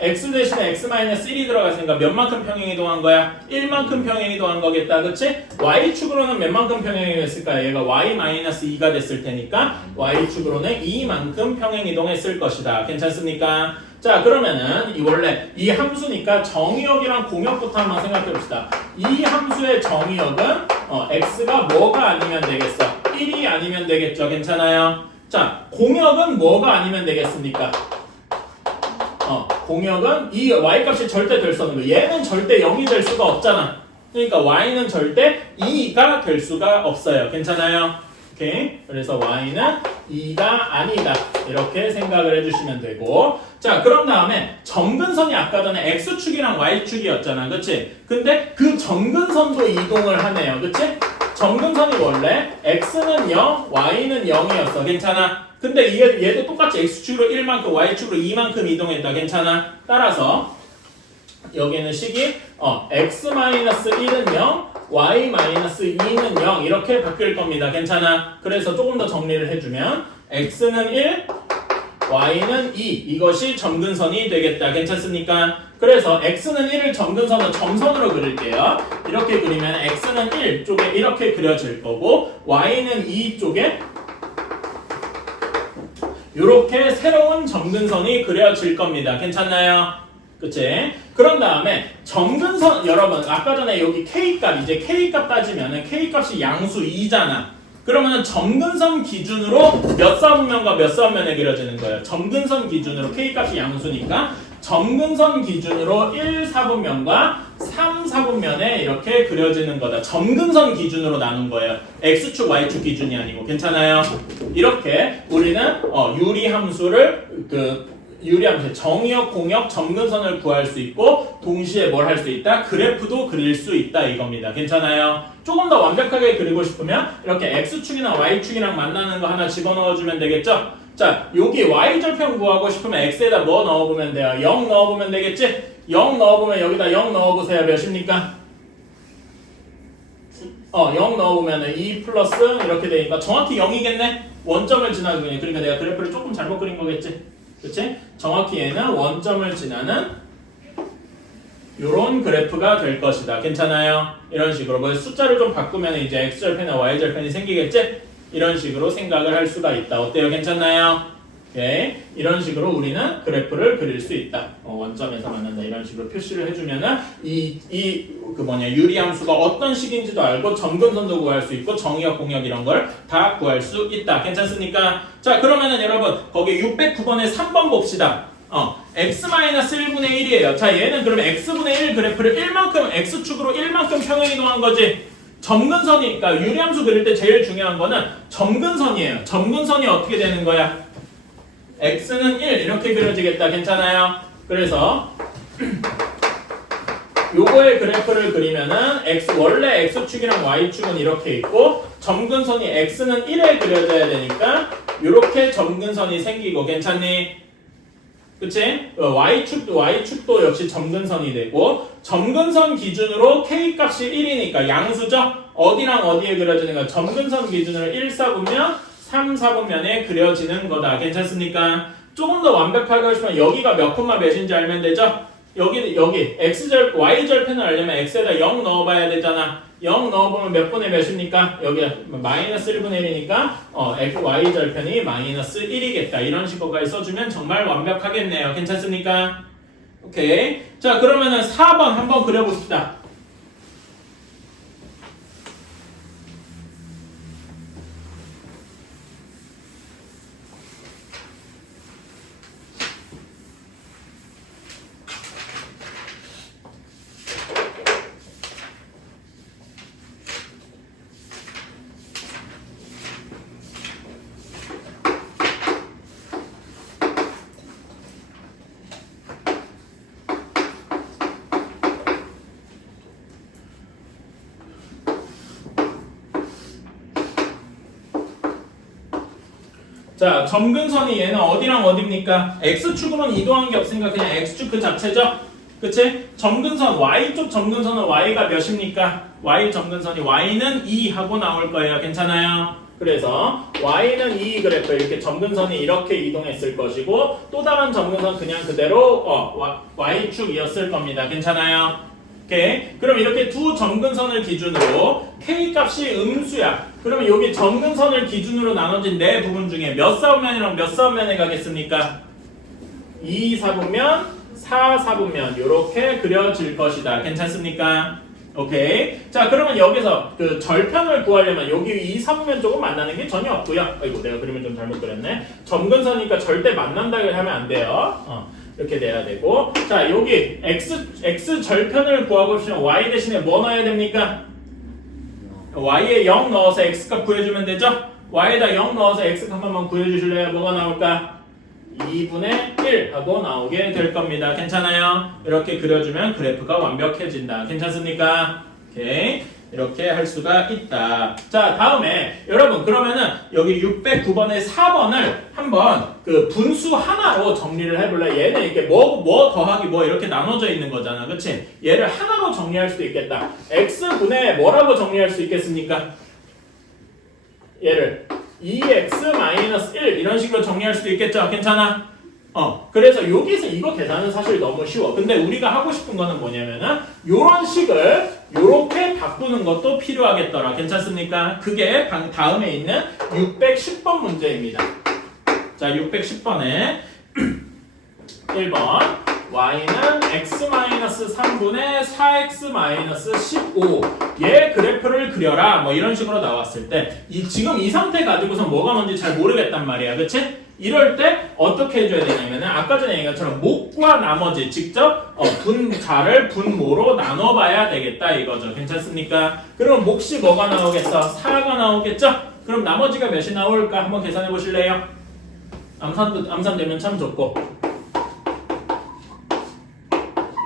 x 대신에 x-1이 들어갔으니까 몇만큼 평행 이동한 거야? 1만큼 평행 이동한 거겠다. 그치? y축으로는 몇만큼 평행 이동했을까? 얘가 y-2가 됐을 테니까 y축으로는 2만큼 평행 이동했을 것이다. 괜찮습니까? 자 그러면은 원래 이 함수니까 정의역이랑 공역부터 한번 생각해 봅시다. 이 함수의 정의역은 x가 뭐가 아니면 되겠어? 1이 아니면 되겠죠. 괜찮아요? 자 공역은 뭐가 아니면 되겠습니까? 공역은 이 y값이 절대 될 수 없는 거예요. 얘는 절대 0이 될 수가 없잖아. 그러니까 y는 절대 2가 될 수가 없어요. 괜찮아요? 오케이. 그래서 y는 2가 아니다. 이렇게 생각을 해주시면 되고 자 그런 다음에 점근선이 아까 전에 x축이랑 y축이었잖아. 그치? 근데 그 점근선도 이동을 하네요. 그치? 점근선이 원래 x는 0, y는 0이었어. 괜찮아? 근데 얘도 똑같이 x축으로 1만큼, y축으로 2만큼 이동했다. 괜찮아? 따라서 여기는 식이 x-1은 0, y-2는 0 이렇게 바뀔 겁니다. 괜찮아? 그래서 조금 더 정리를 해주면 x는 1, y는 2 이것이 점근선이 되겠다. 괜찮습니까? 그래서 x는 1을 점근선을 점선으로 그릴게요. 이렇게 그리면 x는 1 쪽에 이렇게 그려질 거고 y는 2 쪽에 이렇게 새로운 점근선이 그려질 겁니다. 괜찮나요? 그치? 그런 다음에 점근선 여러분 아까 전에 여기 K값 이제 K값 따지면은 K값이 양수 2잖아. 그러면은 점근선 기준으로 몇 사분면과 몇 사분면에 그려지는 거예요. 점근선 기준으로 K값이 양수니까 점근선 기준으로 1사분면과 3사분면에 이렇게 그려지는 거다. 점근선 기준으로 나눈 거예요. X축, Y축 기준이 아니고 괜찮아요? 이렇게 우리는 유리함수를 유리함수 정의역, 공역, 점근선을 구할 수 있고 동시에 뭘 할 수 있다? 그래프도 그릴 수 있다 이겁니다. 괜찮아요? 조금 더 완벽하게 그리고 싶으면 이렇게 X축이나 Y축이랑 만나는 거 하나 집어넣어주면 되겠죠? 자, 여기 Y절편 구하고 싶으면 X에다 뭐 넣어보면 돼요? 0 넣어보면 되겠지? 0 넣어보면 여기다 0 넣어보세요. 몇입니까? 0 넣어보면 2 플러스 이렇게 되니까 정확히 0이겠네? 원점을 지나는 거니 그러니까 내가 그래프를 조금 잘못 그린 거겠지? 그치? 정확히 얘는 원점을 지나는 요런 그래프가 될 것이다. 괜찮아요? 이런 식으로 뭐 숫자를 좀 바꾸면 이제 X절편이나 Y절편이 생기겠지? 이런 식으로 생각을 할 수가 있다. 어때요? 괜찮나요? 오케이. 이런 식으로 우리는 그래프를 그릴 수 있다. 원점에서 만난다. 이런 식으로 표시를 해주면은 유리함수가 어떤 식인지도 알고 점근선도 구할 수 있고 정의역, 공역 이런 걸 다 구할 수 있다. 괜찮습니까? 자, 그러면은 여러분 거기 609번에 3번 봅시다. x-1분의 1이에요. 자, 얘는 그러면 x분의 1 그래프를 1만큼 x축으로 1만큼 평행이동한 거지. 점근선이, 그러니까 유리함수 그릴 때 제일 중요한 거는 점근선이에요. 점근선이 어떻게 되는 거야? x는 1 이렇게 그려지겠다. 괜찮아요? 그래서 요거의 그래프를 그리면은 원래 x축이랑 y축은 이렇게 있고 점근선이 x는 1에 그려져야 되니까 이렇게 점근선이 생기고 괜찮니? 그치? y축도 역시 점근선이 되고 점근선 기준으로 k값이 1이니까 양수죠? 어디랑 어디에 그려지는 거야? 점근선 기준으로 1사분면 3사분면에 그려지는 거다. 괜찮습니까? 조금 더 완벽하게 하시면 여기가 몇 콤마 몇인지 알면 되죠? 여기 y절편을 알려면 x에다 0 넣어봐야 되잖아. 0 넣어보면 몇 분의 몇입니까? 여기 마이너스 1분의 1이니까 y절편이 마이너스 1이겠다. 이런 식으로까지 써주면 정말 완벽하겠네요. 괜찮습니까? 오케이. 자, 그러면은 4번 한번 그려봅시다. 자, 점근선이 얘는 어디랑 어디입니까? X축으로는 이동한 게 없으니까 그냥 X축 그 자체죠? 그치? 점근선, Y쪽 점근선은 Y가 몇입니까? Y 점근선이 Y는 2 하고 나올 거예요. 괜찮아요? 그래서 Y는 2 그래프 이렇게 점근선이 이렇게 이동했을 것이고 또 다른 점근선 그냥 그대로 Y축이었을 겁니다. 괜찮아요? 오케이. 그럼 이렇게 두 점근선을 기준으로 K값이 음수야. 그러면 여기 점근선을 기준으로 나눠진 네 부분 중에 몇 사분면이랑 몇 사분면에 가겠습니까? 2사분면, 4사분면 이렇게 그려질 것이다. 괜찮습니까? 오케이. 자, 그러면 여기서 그 절편을 구하려면 여기 2사분면 쪽은 만나는 게 전혀 없고요. 아이고, 내가 그림을 좀 잘못 그렸네. 점근선이니까 절대 만난다고 하면 안 돼요. 이렇게 돼야 되고. 자, 여기 x 절편을 구하고 싶으면 y 대신에 뭐 넣어야 됩니까? y에 0 넣어서 x값 구해주면 되죠? y에다 0 넣어서 x값 한번 구해주실래요? 뭐가 나올까? 2분의 1 하고 나오게 될 겁니다. 괜찮아요? 이렇게 그려주면 그래프가 완벽해진다. 괜찮습니까? 오케이. 이렇게 할 수가 있다. 자, 다음에 여러분 그러면은 여기 609번의 4번을 한번 그 분수 하나로 정리를 해볼래? 얘는 이렇게 뭐 더하기 뭐 이렇게 나눠져 있는 거잖아. 그치? 얘를 하나로 정리할 수도 있겠다. x분의 뭐라고 정리할 수 있겠습니까? 얘를 2x-1 이런 식으로 정리할 수도 있겠죠? 괜찮아? 그래서 여기서 이거 계산은 사실 너무 쉬워. 근데 우리가 하고 싶은 거는 뭐냐면은 요런 식을 요렇게 바꾸는 것도 필요하겠더라. 괜찮습니까? 그게 다음에 있는 610번 문제입니다. 자, 610번에 1번 y는 x-3분의 4x-15 얘 그래프를 그려라 뭐 이런 식으로 나왔을 때 지금 이 상태 가지고서 뭐가 뭔지 잘 모르겠단 말이야. 그치? 이럴 때 어떻게 해줘야 되냐면은 아까 전에 얘기한 것처럼 목과 나머지 직접 분자를 분모로 나눠봐야 되겠다 이거죠. 괜찮습니까? 그럼 몫이 뭐가 나오겠어? 4가 나오겠죠? 그럼 나머지가 몇이 나올까? 한번 계산해 보실래요? 암산 되면 참 좋고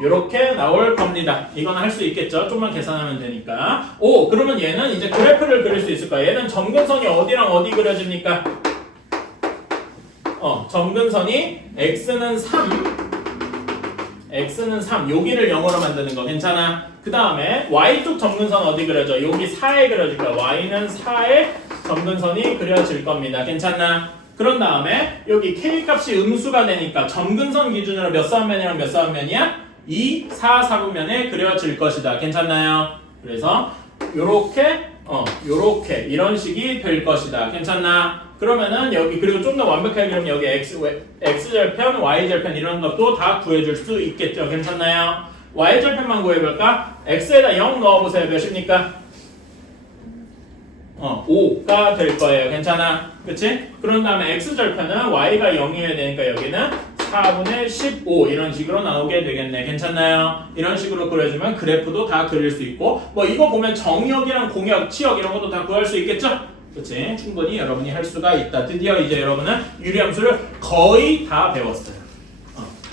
이렇게 나올 겁니다. 이건 할 수 있겠죠? 좀만 계산하면 되니까. 오, 그러면 얘는 이제 그래프를 그릴 수 있을 거야. 얘는 점근선이 어디랑 어디 그려집니까? 점근선이 x는 3 여기를 0으로 만드는 거 괜찮아? 그 다음에 y쪽 점근선 어디 그려져? 여기 4에 그려질 거야. y는 4에 점근선이 그려질 겁니다. 괜찮나? 그런 다음에 여기 k 값이 음수가 되니까 점근선 기준으로 몇 사분면이랑 몇 사분면이야? 2, 4, 4분면에 그려질 것이다. 괜찮나요? 그래서 요렇게 이런 식이 될 것이다. 괜찮나? 그러면은 여기 그리고 좀 더 완벽하게 그러면 여기 x절편, y절편 이런 것도 다 구해줄 수 있겠죠. 괜찮나요? y절편만 구해볼까? x에다 0 넣어보세요. 몇입니까? 5가 될 거예요. 괜찮아? 그치? 그런 다음에 x절편은 y가 0이어야 되니까 여기는 4분의 15 이런 식으로 나오게 되겠네. 괜찮나요? 이런 식으로 그려주면 그래프도 다 그릴 수 있고 뭐 이거 보면 정역이랑 공역, 치역 이런 것도 다 구할 수 있겠죠? 그치? 충분히 여러분이 할 수가 있다. 드디어 이제 여러분은 유리함수를 거의 다 배웠어요.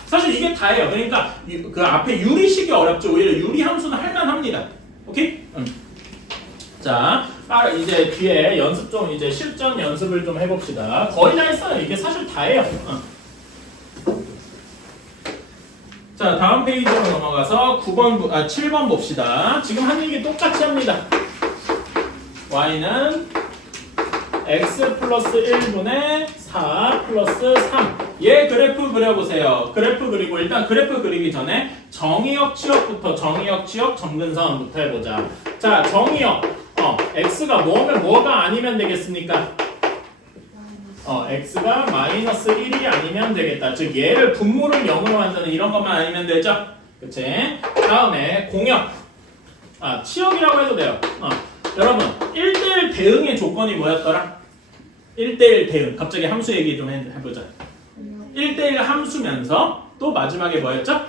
사실 이게 다예요. 그러니까 그 앞에 유리식이 어렵죠. 오히려 유리함수는 할만합니다. 오케이? 자, 이제 뒤에 연습 좀 이제 실전 연습을 좀 해봅시다. 거의 다 했어요. 이게 사실 다예요. 자, 다음 페이지로 넘어가서 7번 봅시다. 지금 한 얘기 똑같이 합니다. y는 x 플러스 1분의 4 플러스 3. 얘 그래프 그려보세요. 그래프 그리고 일단 그래프 그리기 전에 정의역, 치역부터 정의역, 치역, 점근선부터 해보자. 자, 정의역. x가 뭐면 뭐가 아니면 되겠습니까? x가 마이너스 1이 아니면 되겠다. 즉 얘를 분모를 0으로 만드는 이런 것만 아니면 되죠? 그치? 다음에 공역. 치역이라고 해도 돼요. 여러분 1대1 대응의 조건이 뭐였더라? 1대1 대응. 갑자기 함수 얘기 좀 해보자. 1대1 함수면서 또 마지막에 뭐였죠?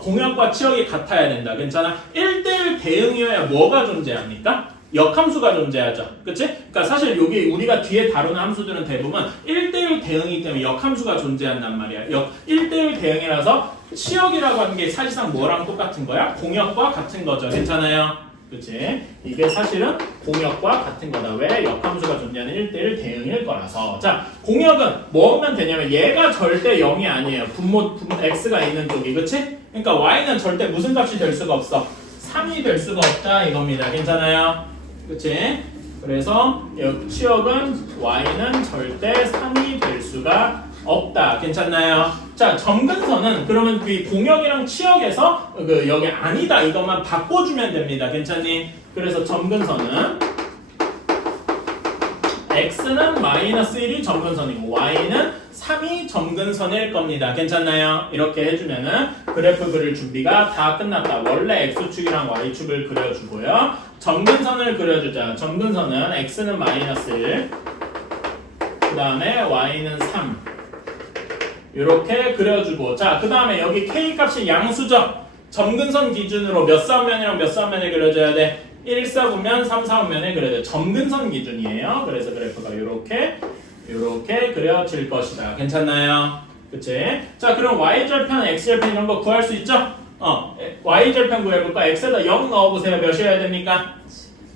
공역과 치역이 같아야 된다. 괜찮아? 1대1 대응이어야 뭐가 존재합니까? 역함수가 존재하죠. 그치? 그러니까 사실 여기 우리가 뒤에 다루는 함수들은 대부분 1대1 대응이기 때문에 역함수가 존재한단 말이야. 1대1 대응이라서 치역이라고 하는 게 사실상 뭐랑 똑같은 거야? 공역과 같은 거죠. 괜찮아요? 그치? 이게 사실은 공역과 같은 거다. 왜? 역함수가 존재하는 1대1 대응일 거라서. 자, 공역은 뭐면 되냐면 얘가 절대 0이 아니에요. 분모 x가 있는 쪽이. 그치? 그러니까 y는 절대 무슨 값이 될 수가 없어? 3이 될 수가 없다 이겁니다. 괜찮아요? 그치? 그래서 치역은 y는 절대 3이 될 수가 없다. 괜찮나요? 자, 점근선은 그러면 그 공역이랑 치역에서 여기 아니다 이것만 바꿔주면 됩니다. 괜찮니? 그래서 점근선은 x는 마이너스 1이 점근선이고 y는 3이 점근선일 겁니다. 괜찮나요? 이렇게 해주면은 그래프 그릴 준비가 다 끝났다. 원래 x축이랑 y축을 그려주고요. 점근선을 그려주자. 점근선은 x는 마이너스 1, 그 다음에 y는 3 이렇게 그려주고, 자, 그 다음에 여기 k 값이 양수죠. 점근선 기준으로 몇 사분면이랑 몇 사분면에 그려져야 돼? 1사분면, 3사분면에 그려야 돼. 점근선 기준이에요. 그래서 그래프가 이렇게 그려질 것이다. 괜찮나요? 그치? 자, 그럼 y절편, x절편 이런 거 구할 수 있죠? y절편 구해볼까? x에다 0 넣어보세요. 몇이어야 됩니까?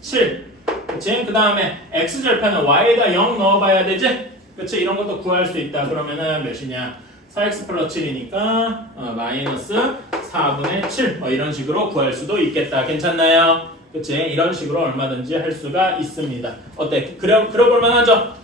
7. 그치? 그 다음에 x절편은 y에다 0 넣어봐야 되지? 그치? 이런 것도 구할 수 있다. 그러면은 몇이냐? 4x 플러스 7이니까 마이너스 4분의 7 이런 식으로 구할 수도 있겠다. 괜찮나요? 그치? 이런 식으로 얼마든지 할 수가 있습니다. 어때? 그려볼 만하죠?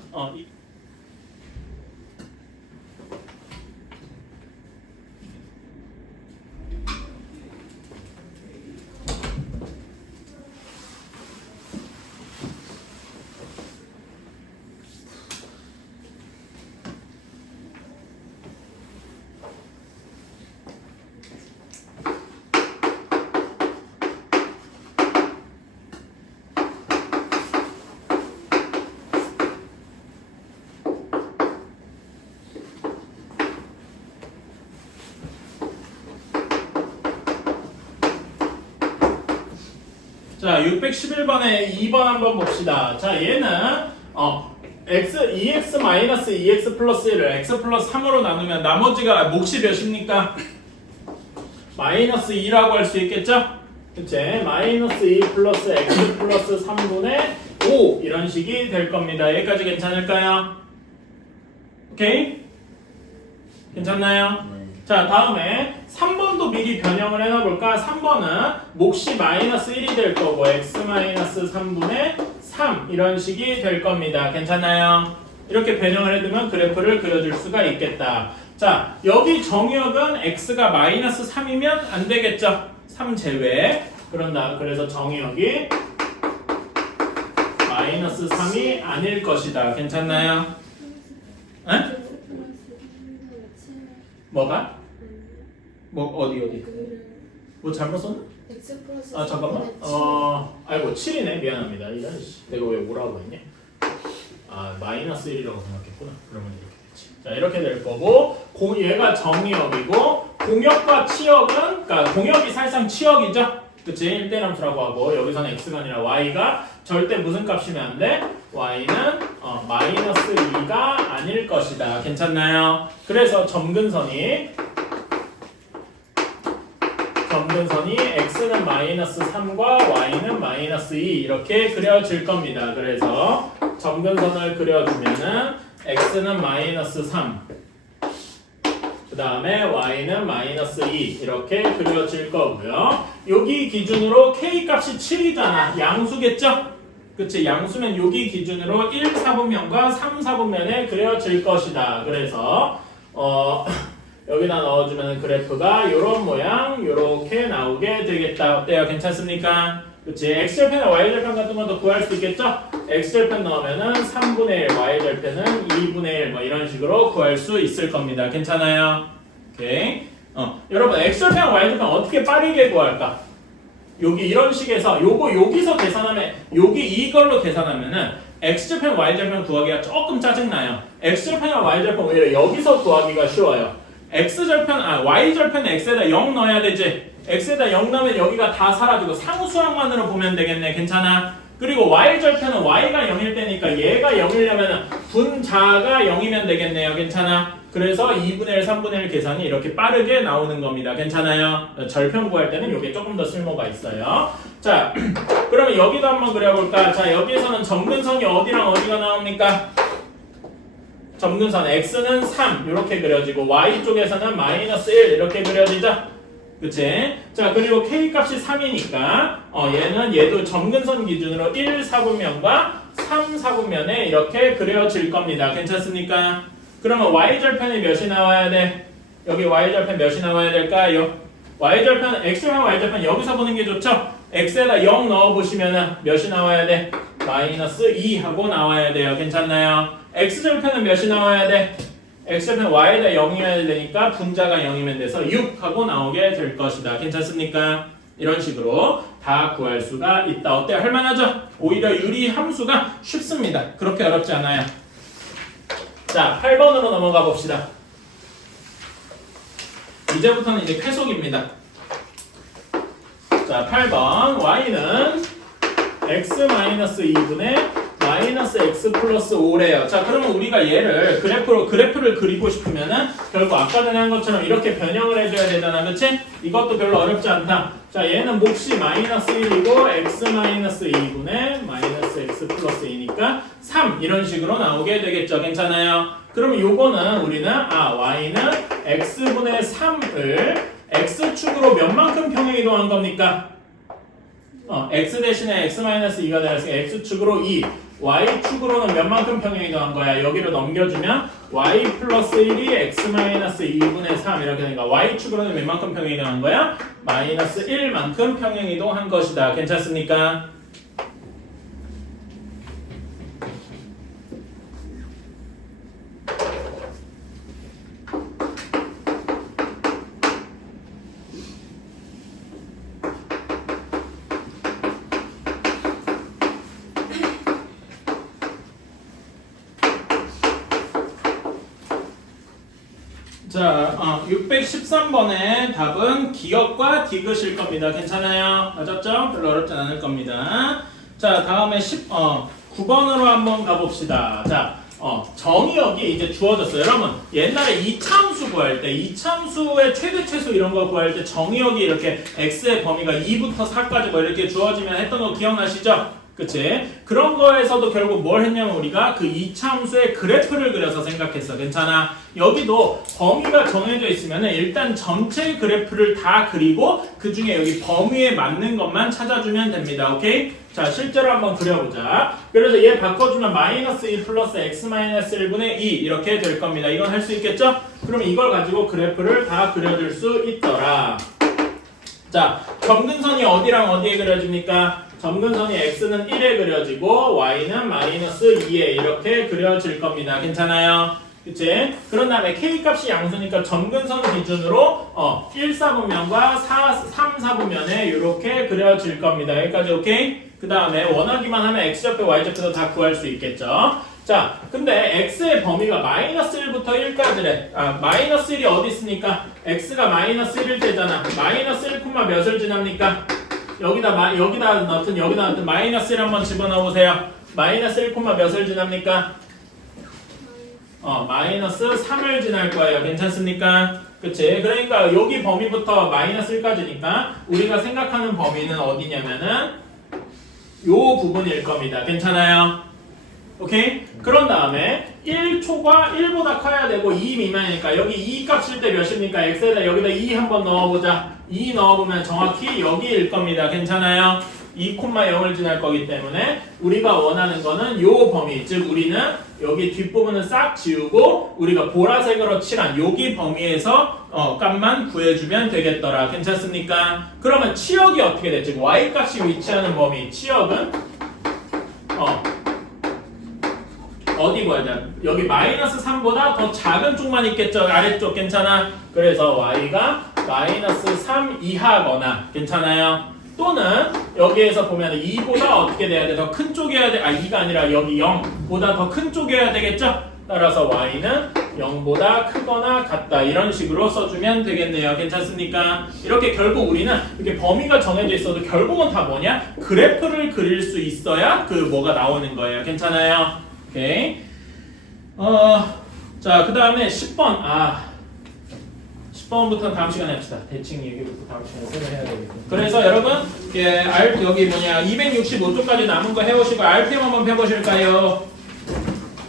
자, 611번에 2번 한번 봅시다. 자, 얘는 x 2x 마이너스 2x 플러스 1을 x 플러스 3으로 나누면 나머지가 몫이 몇입니까? 마이너스 2라고 할 수 있겠죠? 그치? 마이너스 2 플러스 x 플러스 3분의 5 이런 식이 될 겁니다. 여기까지 괜찮을까요? 오케이? 괜찮나요? 네. 자, 다음에 3번도 미리 변형을 해놔볼까? 3번은 몫이 마이너스 1이 될 거고 x 마이너스 3분의 3 이런 식이 될 겁니다. 괜찮나요? 이렇게 변형을 해두면 그래프를 그려줄 수가 있겠다. 자, 여기 정의역은 x가 마이너스 3이면 안 되겠죠? 3 제외. 그래서 정의역이 마이너스 3이 아닐 것이다. 괜찮나요? 에? 뭐가? 뭐 어디? 뭐 잘못 썼나? x 플러스 아 잠깐만. 3분의 아이고 7이네. 미안합니다. 이런 씨. 내가 왜 뭐라고 했냐? 아 마이너스 1이라고 생각했구나. 그러면 이렇게 됐지. 자 이렇게 될 거고 얘가 정의역이고 공역과 치역은 그러니까 공역이 사실상 치역이죠. 그치? 1대 함수라고 하고 여기서는 x가 아니라 y가 절대 무슨 값이면 안 돼? y는 마이너스 2가 아닐 것이다. 괜찮나요? 그래서 점근선이 x는 마이너스 3과 y는 마이너스 2 이렇게 그려질 겁니다. 그래서 점근선을 그려주면은 x는 마이너스 3 그 다음에 y는 마이너스 2 이렇게 그려질 거고요. 여기 기준으로 k 값이 7이잖아. 양수겠죠? 그치? 양수면 여기 기준으로 1, 4분면과 3, 4분면에 그려질 것이다. 그래서 여기다 넣어주면 그래프가 요런 모양 요렇게 나오게 되겠다. 어때요? 괜찮습니까? 그치? x절편에 y절편 같은 것도 구할 수 있겠죠? x절편 넣으면은 3분의 1, y절편은 2분의 1 뭐 이런 식으로 구할 수 있을 겁니다. 괜찮아요? 오케이. 여러분 x절편, y절편 어떻게 빠르게 구할까? 여기 이런 식에서 여기서 계산하면 여기 이걸로 계산하면은 x절편, y절편 구하기가 조금 짜증나요. x절편과 y절편 오히려 여기서 구하기가 쉬워요. y절편에 x에다 0 넣어야 되지. x에다 0 넣으면 여기가 다 사라지고 상수항만으로 보면 되겠네. 괜찮아? 그리고 y절편은 y가 0일 때니까 얘가 0이려면 분자가 0이면 되겠네요. 괜찮아? 그래서 2분의 1, 3분의 1 계산이 이렇게 빠르게 나오는 겁니다. 괜찮아요? 절편 구할 때는 이게 조금 더 쓸모가 있어요. 자, 그러면 여기도 한번 그려볼까? 자, 여기에서는 점근선이 어디랑 어디가 나옵니까? 점근선 x는 3 이렇게 그려지고 y 쪽에서는 마이너스 1 이렇게 그려지죠? 그치? 자, 그리고 k 값이 3이니까 얘도 점근선 기준으로 1, 4분면과 3, 4분면에 이렇게 그려질 겁니다. 괜찮습니까? 그러면 y절편이 몇이 나와야 돼? 여기 y절편 몇이 나와야 될까요? y절편, x랑 y절편 여기서 보는 게 좋죠? x에다 0 넣어보시면 몇이 나와야 돼? 마이너스 2 하고 나와야 돼요. 괜찮나요? x절편은 몇이 나와야 돼? x절편 y에다 0이어야 되니까 분자가 0이면 돼서 6 하고 나오게 될 것이다. 괜찮습니까? 이런 식으로 다 구할 수가 있다. 어때요? 할만하죠? 오히려 유리 함수가 쉽습니다. 그렇게 어렵지 않아요. 자, 8번으로 넘어가 봅시다. 이제부터는 이제 쾌속입니다. 자, 8번 y는 x-2분의 마이너스 x 플러스 5래요. 자, 그러면 우리가 얘를 그래프를 그리고 싶으면은 결국 아까 전에 한 것처럼 이렇게 변형을 해줘야 되잖아. 그치? 이것도 별로 어렵지 않다. 자, 얘는 몫이 마이너스 1이고 x-2분의 마이너스 x 플러스 2니까 3 이런 식으로 나오게 되겠죠. 괜찮아요? 그러면 요거는 우리는 y는 x분의 3을 x축으로 몇만큼 평행이동한 겁니까? x 대신에 x-2가 되었으니까 x축으로 2 y축으로는 몇만큼 평행이동한 거야? 여기로 넘겨주면 y 플러스 1이 x-2분의 3 이렇게 되니까 y축으로는 몇만큼 평행이동한 거야? 마이너스 1만큼 평행이동한 것이다. 괜찮습니까? 자, 613번의 답은 기억과 디귿일 겁니다. 괜찮아요? 맞았죠? 별로 어렵진 않을 겁니다. 자, 다음에 9번으로 한번 가봅시다. 자, 정의역이 이제 주어졌어요. 여러분, 옛날에 이참수 구할 때, 이참수의 최대 최소 이런 거 구할 때 정의역이 이렇게 x의 범위가 2부터 4까지 뭐 이렇게 주어지면 했던 거 기억나시죠? 그치? 그런 거에서도 결국 뭘 했냐면 우리가 그 이참수의 그래프를 그려서 생각했어. 괜찮아? 여기도 범위가 정해져 있으면 일단 전체 그래프를 다 그리고 그 중에 여기 범위에 맞는 것만 찾아주면 됩니다. 오케이? 자, 실제로 한번 그려보자. 그래서 얘 바꿔주면 마이너스 2 플러스 x 마이너스 1분의 2 이렇게 될 겁니다. 이건 할 수 있겠죠? 그러면 이걸 가지고 그래프를 다 그려줄 수 있더라. 자, 점근선이 어디랑 어디에 그려집니까? 점근선이 x는 1에 그려지고 y는 마이너스 2에 이렇게 그려질 겁니다. 괜찮아요? 그치? 그런 다음에 k값이 양수니까 점근선 기준으로 1, 4분면과 3, 4분면에 이렇게 그려질 겁니다. 여기까지 오케이? 그 다음에 원하기만 하면 x좌표, y좌표도 다 구할 수 있겠죠? 자, 근데 x의 범위가 마이너스 1부터 1까지래. 마이너스 1이 어디 있으니까? x가 마이너스 1일 때잖아. 마이너스 1, 몇을 지납니까? 여기다 넣든 마이너스 1 한번 집어넣어보세요. 마이너스 1, 몇을 지납니까? 마이너스 3을 지날 거예요. 괜찮습니까? 그치? 그러니까 여기 범위부터 마이너스 1까지니까 우리가 생각하는 범위는 어디냐면은 요 부분일 겁니다. 괜찮아요? 오케이? 그런 다음에 1초가 1보다 커야 되고 2 미만이니까 여기 2 값일 때 몇입니까? x에다 여기다 2 한번 넣어보자. 2 넣어보면 정확히 여기일 겁니다. 괜찮아요? 2,0을 지날 거기 때문에 우리가 원하는 거는 요 범위, 즉 우리는 여기 뒷부분을 싹 지우고 우리가 보라색으로 칠한 여기 범위에서 값만 구해주면 되겠더라. 괜찮습니까? 그러면 치역이 어떻게 돼? 즉 y값이 위치하는 범위, 치역은 어디 구해야 돼? 여기 마이너스 3보다 더 작은 쪽만 있겠죠? 아래쪽 괜찮아? 그래서 y가 마이너스 3 이하거나 괜찮아요? 또는 여기에서 보면 2보다 어떻게 돼야 돼? 더 큰 쪽이어야 돼? 2가 아니라 여기 0보다 더 큰 쪽이어야 되겠죠? 따라서 y는 0보다 크거나 같다. 이런 식으로 써주면 되겠네요. 괜찮습니까? 이렇게 결국 우리는 이렇게 범위가 정해져 있어도 결국은 다 뭐냐? 그래프를 그릴 수 있어야 그 뭐가 나오는 거예요. 괜찮아요? 오케이. 자, 그 다음에 10번. 10번부터는 다음 시간에 합시다. 대칭 얘기부터 다음 시간에 설명해야 되겠고. 그래서 여러분, 여기 265쪽까지 남은 거 해오시고, RPM 한번 펴보실까요?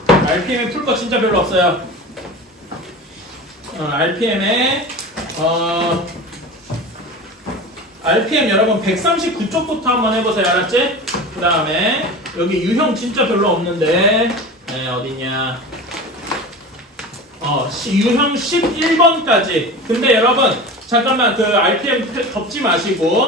RPM에 풀 거 진짜 별로 없어요. RPM 여러분 139쪽부터 한번 해보세요. 알았지? 그 다음에 여기 유형 진짜 별로 없는데 어딨냐? 유형 11번까지. 근데 여러분 잠깐만 그 RPM 덮지 마시고